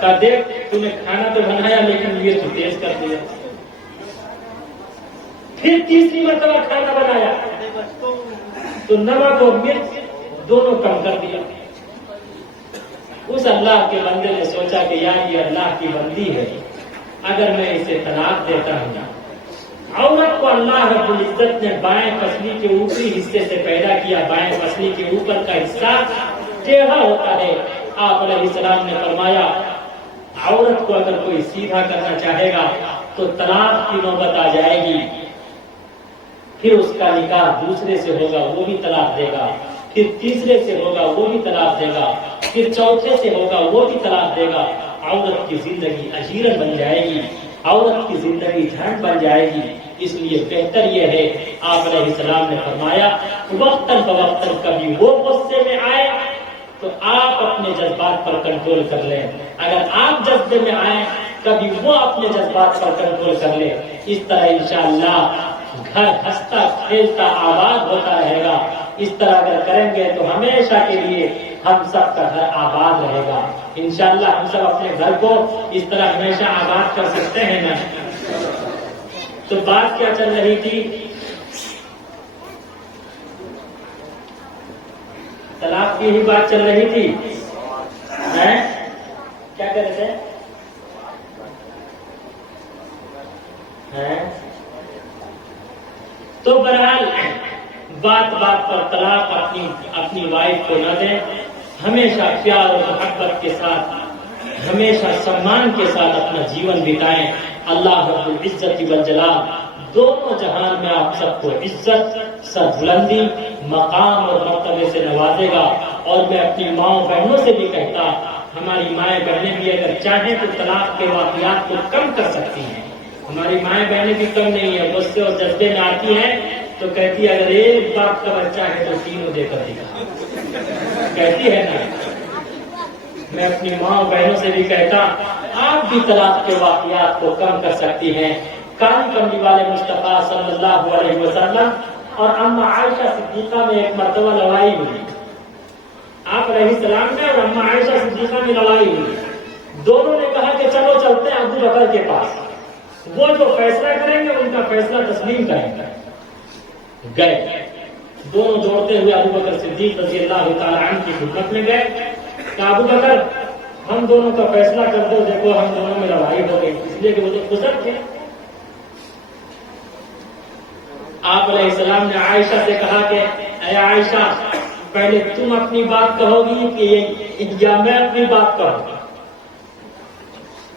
کہا دیکھ تم نے کھانا تو بنایا لیکن یہ تو تیز کر دیا. پھر تیسری مرتبہ کھانا بنایا تو نمک اور مرچ دونوں کم کر دیا. اس اللہ کے بندے نے سوچا کہ یار یہ اللہ کی بندی ہے، اگر میں اسے طلاق دیتا ہوں. عورت کو اللہ رب العزت نے بائیں پسلی کے اوپری حصے سے پیدا کیا. بائیں پسلی کے اوپر کا حصہ ٹیڑھا ہوتا ہے. آپ علیہ السلام نے فرمایا عورت کو اگر کوئی سیدھا کرنا چاہے گا تو طلاق کی نوبت آ جائے گی. پھر اس کا نکاح دوسرے سے ہوگا وہ بھی طلاق دے گا، پھر تیسرے سے ہوگا وہ بھی طلاق دے گا، پھر چوتھے سے ہوگا وہ بھی طلاق دے گا. عورت کی زندگی اجیرن بن جائے گی، عورت کی زندگی جھنڈ بن جائے گی. اس لیے بہتر یہ ہے، آپ علیہ السلام نے فرمایا وقتاً فوقتاً کبھی وہ غصے میں آئے تو آپ اپنے جذبات پر کنٹرول کر لیں. اگر آپ جذبے میں آئیں کبھی وہ اپنے جذبات پر کنٹرول کر لیں. اس طرح انشاءاللہ گھر ہنستا کھیلتا آباد ہوتا رہے گا. اس طرح اگر کریں گے تو ہمیشہ کے لیے ہم سب کا گھر آباد رہے گا. انشاءاللہ ہم سب اپنے گھر کو اس طرح ہمیشہ آباد کر سکتے ہیں نا. تو بات کیا چل رہی تھی؟ طلاق کی ہی بات چل رہی تھی. کیا کر رہے تھے؟ تو بہرحال بات بات پر طلاق اپنی وائف کو نہ دیں. ہمیشہ پیار اور محبت کے ساتھ، ہمیشہ سمان کے ساتھ اپنا جیون بتائیں. اللہ رب العزت والجلال دونوں جہان میں آپ سب کو عزت، سربلندی، مقام اور مرتبے سے نوازے گا. اور میں اپنی ماؤں بہنوں سے بھی کہتا ہماری مائیں بہنیں بھی اگر چاہیں تو طلاق کے واقعات کو کم کر سکتی ہیں. ہماری مائیں بہنیں بھی کم نہیں ہیں. غصے اور جذبے میں آتی ہیں تو کہتی ہے اگر ایک باپ کا بچہ ہے تو تینوں دے کر دکھا، کہتی ہے نا. میں اپنی ماں بہنوں سے بھی کہتا آپ بھی طلاق کے واقعات کو کم کر سکتی ہیں. کالی کملی والے مصطفیٰ صلی اللہ علیہ وسلم اور اما عائشہ صدیقہ میں ایک مرتبہ لڑائی ہوئی. آپ علیہ السلام نے اور اما عائشہ صدیقہ میں لڑائی ہوئی. دونوں نے کہا کہ چلو چلتے ہیں ابو بکر کے پاس، وہ جو فیصلہ کریں گے ان کا فیصلہ تسلیم کریں گے. گئے دونوں دوڑتے ہوئے ابو بکر صدیق رضی اللہ تعالی عنہ کی خدمت میں گئے. کہ ابو بکر ہم دونوں کا فیصلہ کر دو، دیکھو ہم دونوں میں لڑائی ہو گئی. اس لیے کہ وہ تو بزرگ تھے. آپ علیہ السلام نے عائشہ سے کہا کہ اے عائشہ پہلے تم اپنی بات کہو گی کہ یا میں اپنی بات کہوں گی؟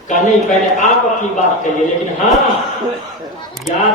کہا نہیں پہلے آپ اپنی بات کہیے، لیکن ہاں یاد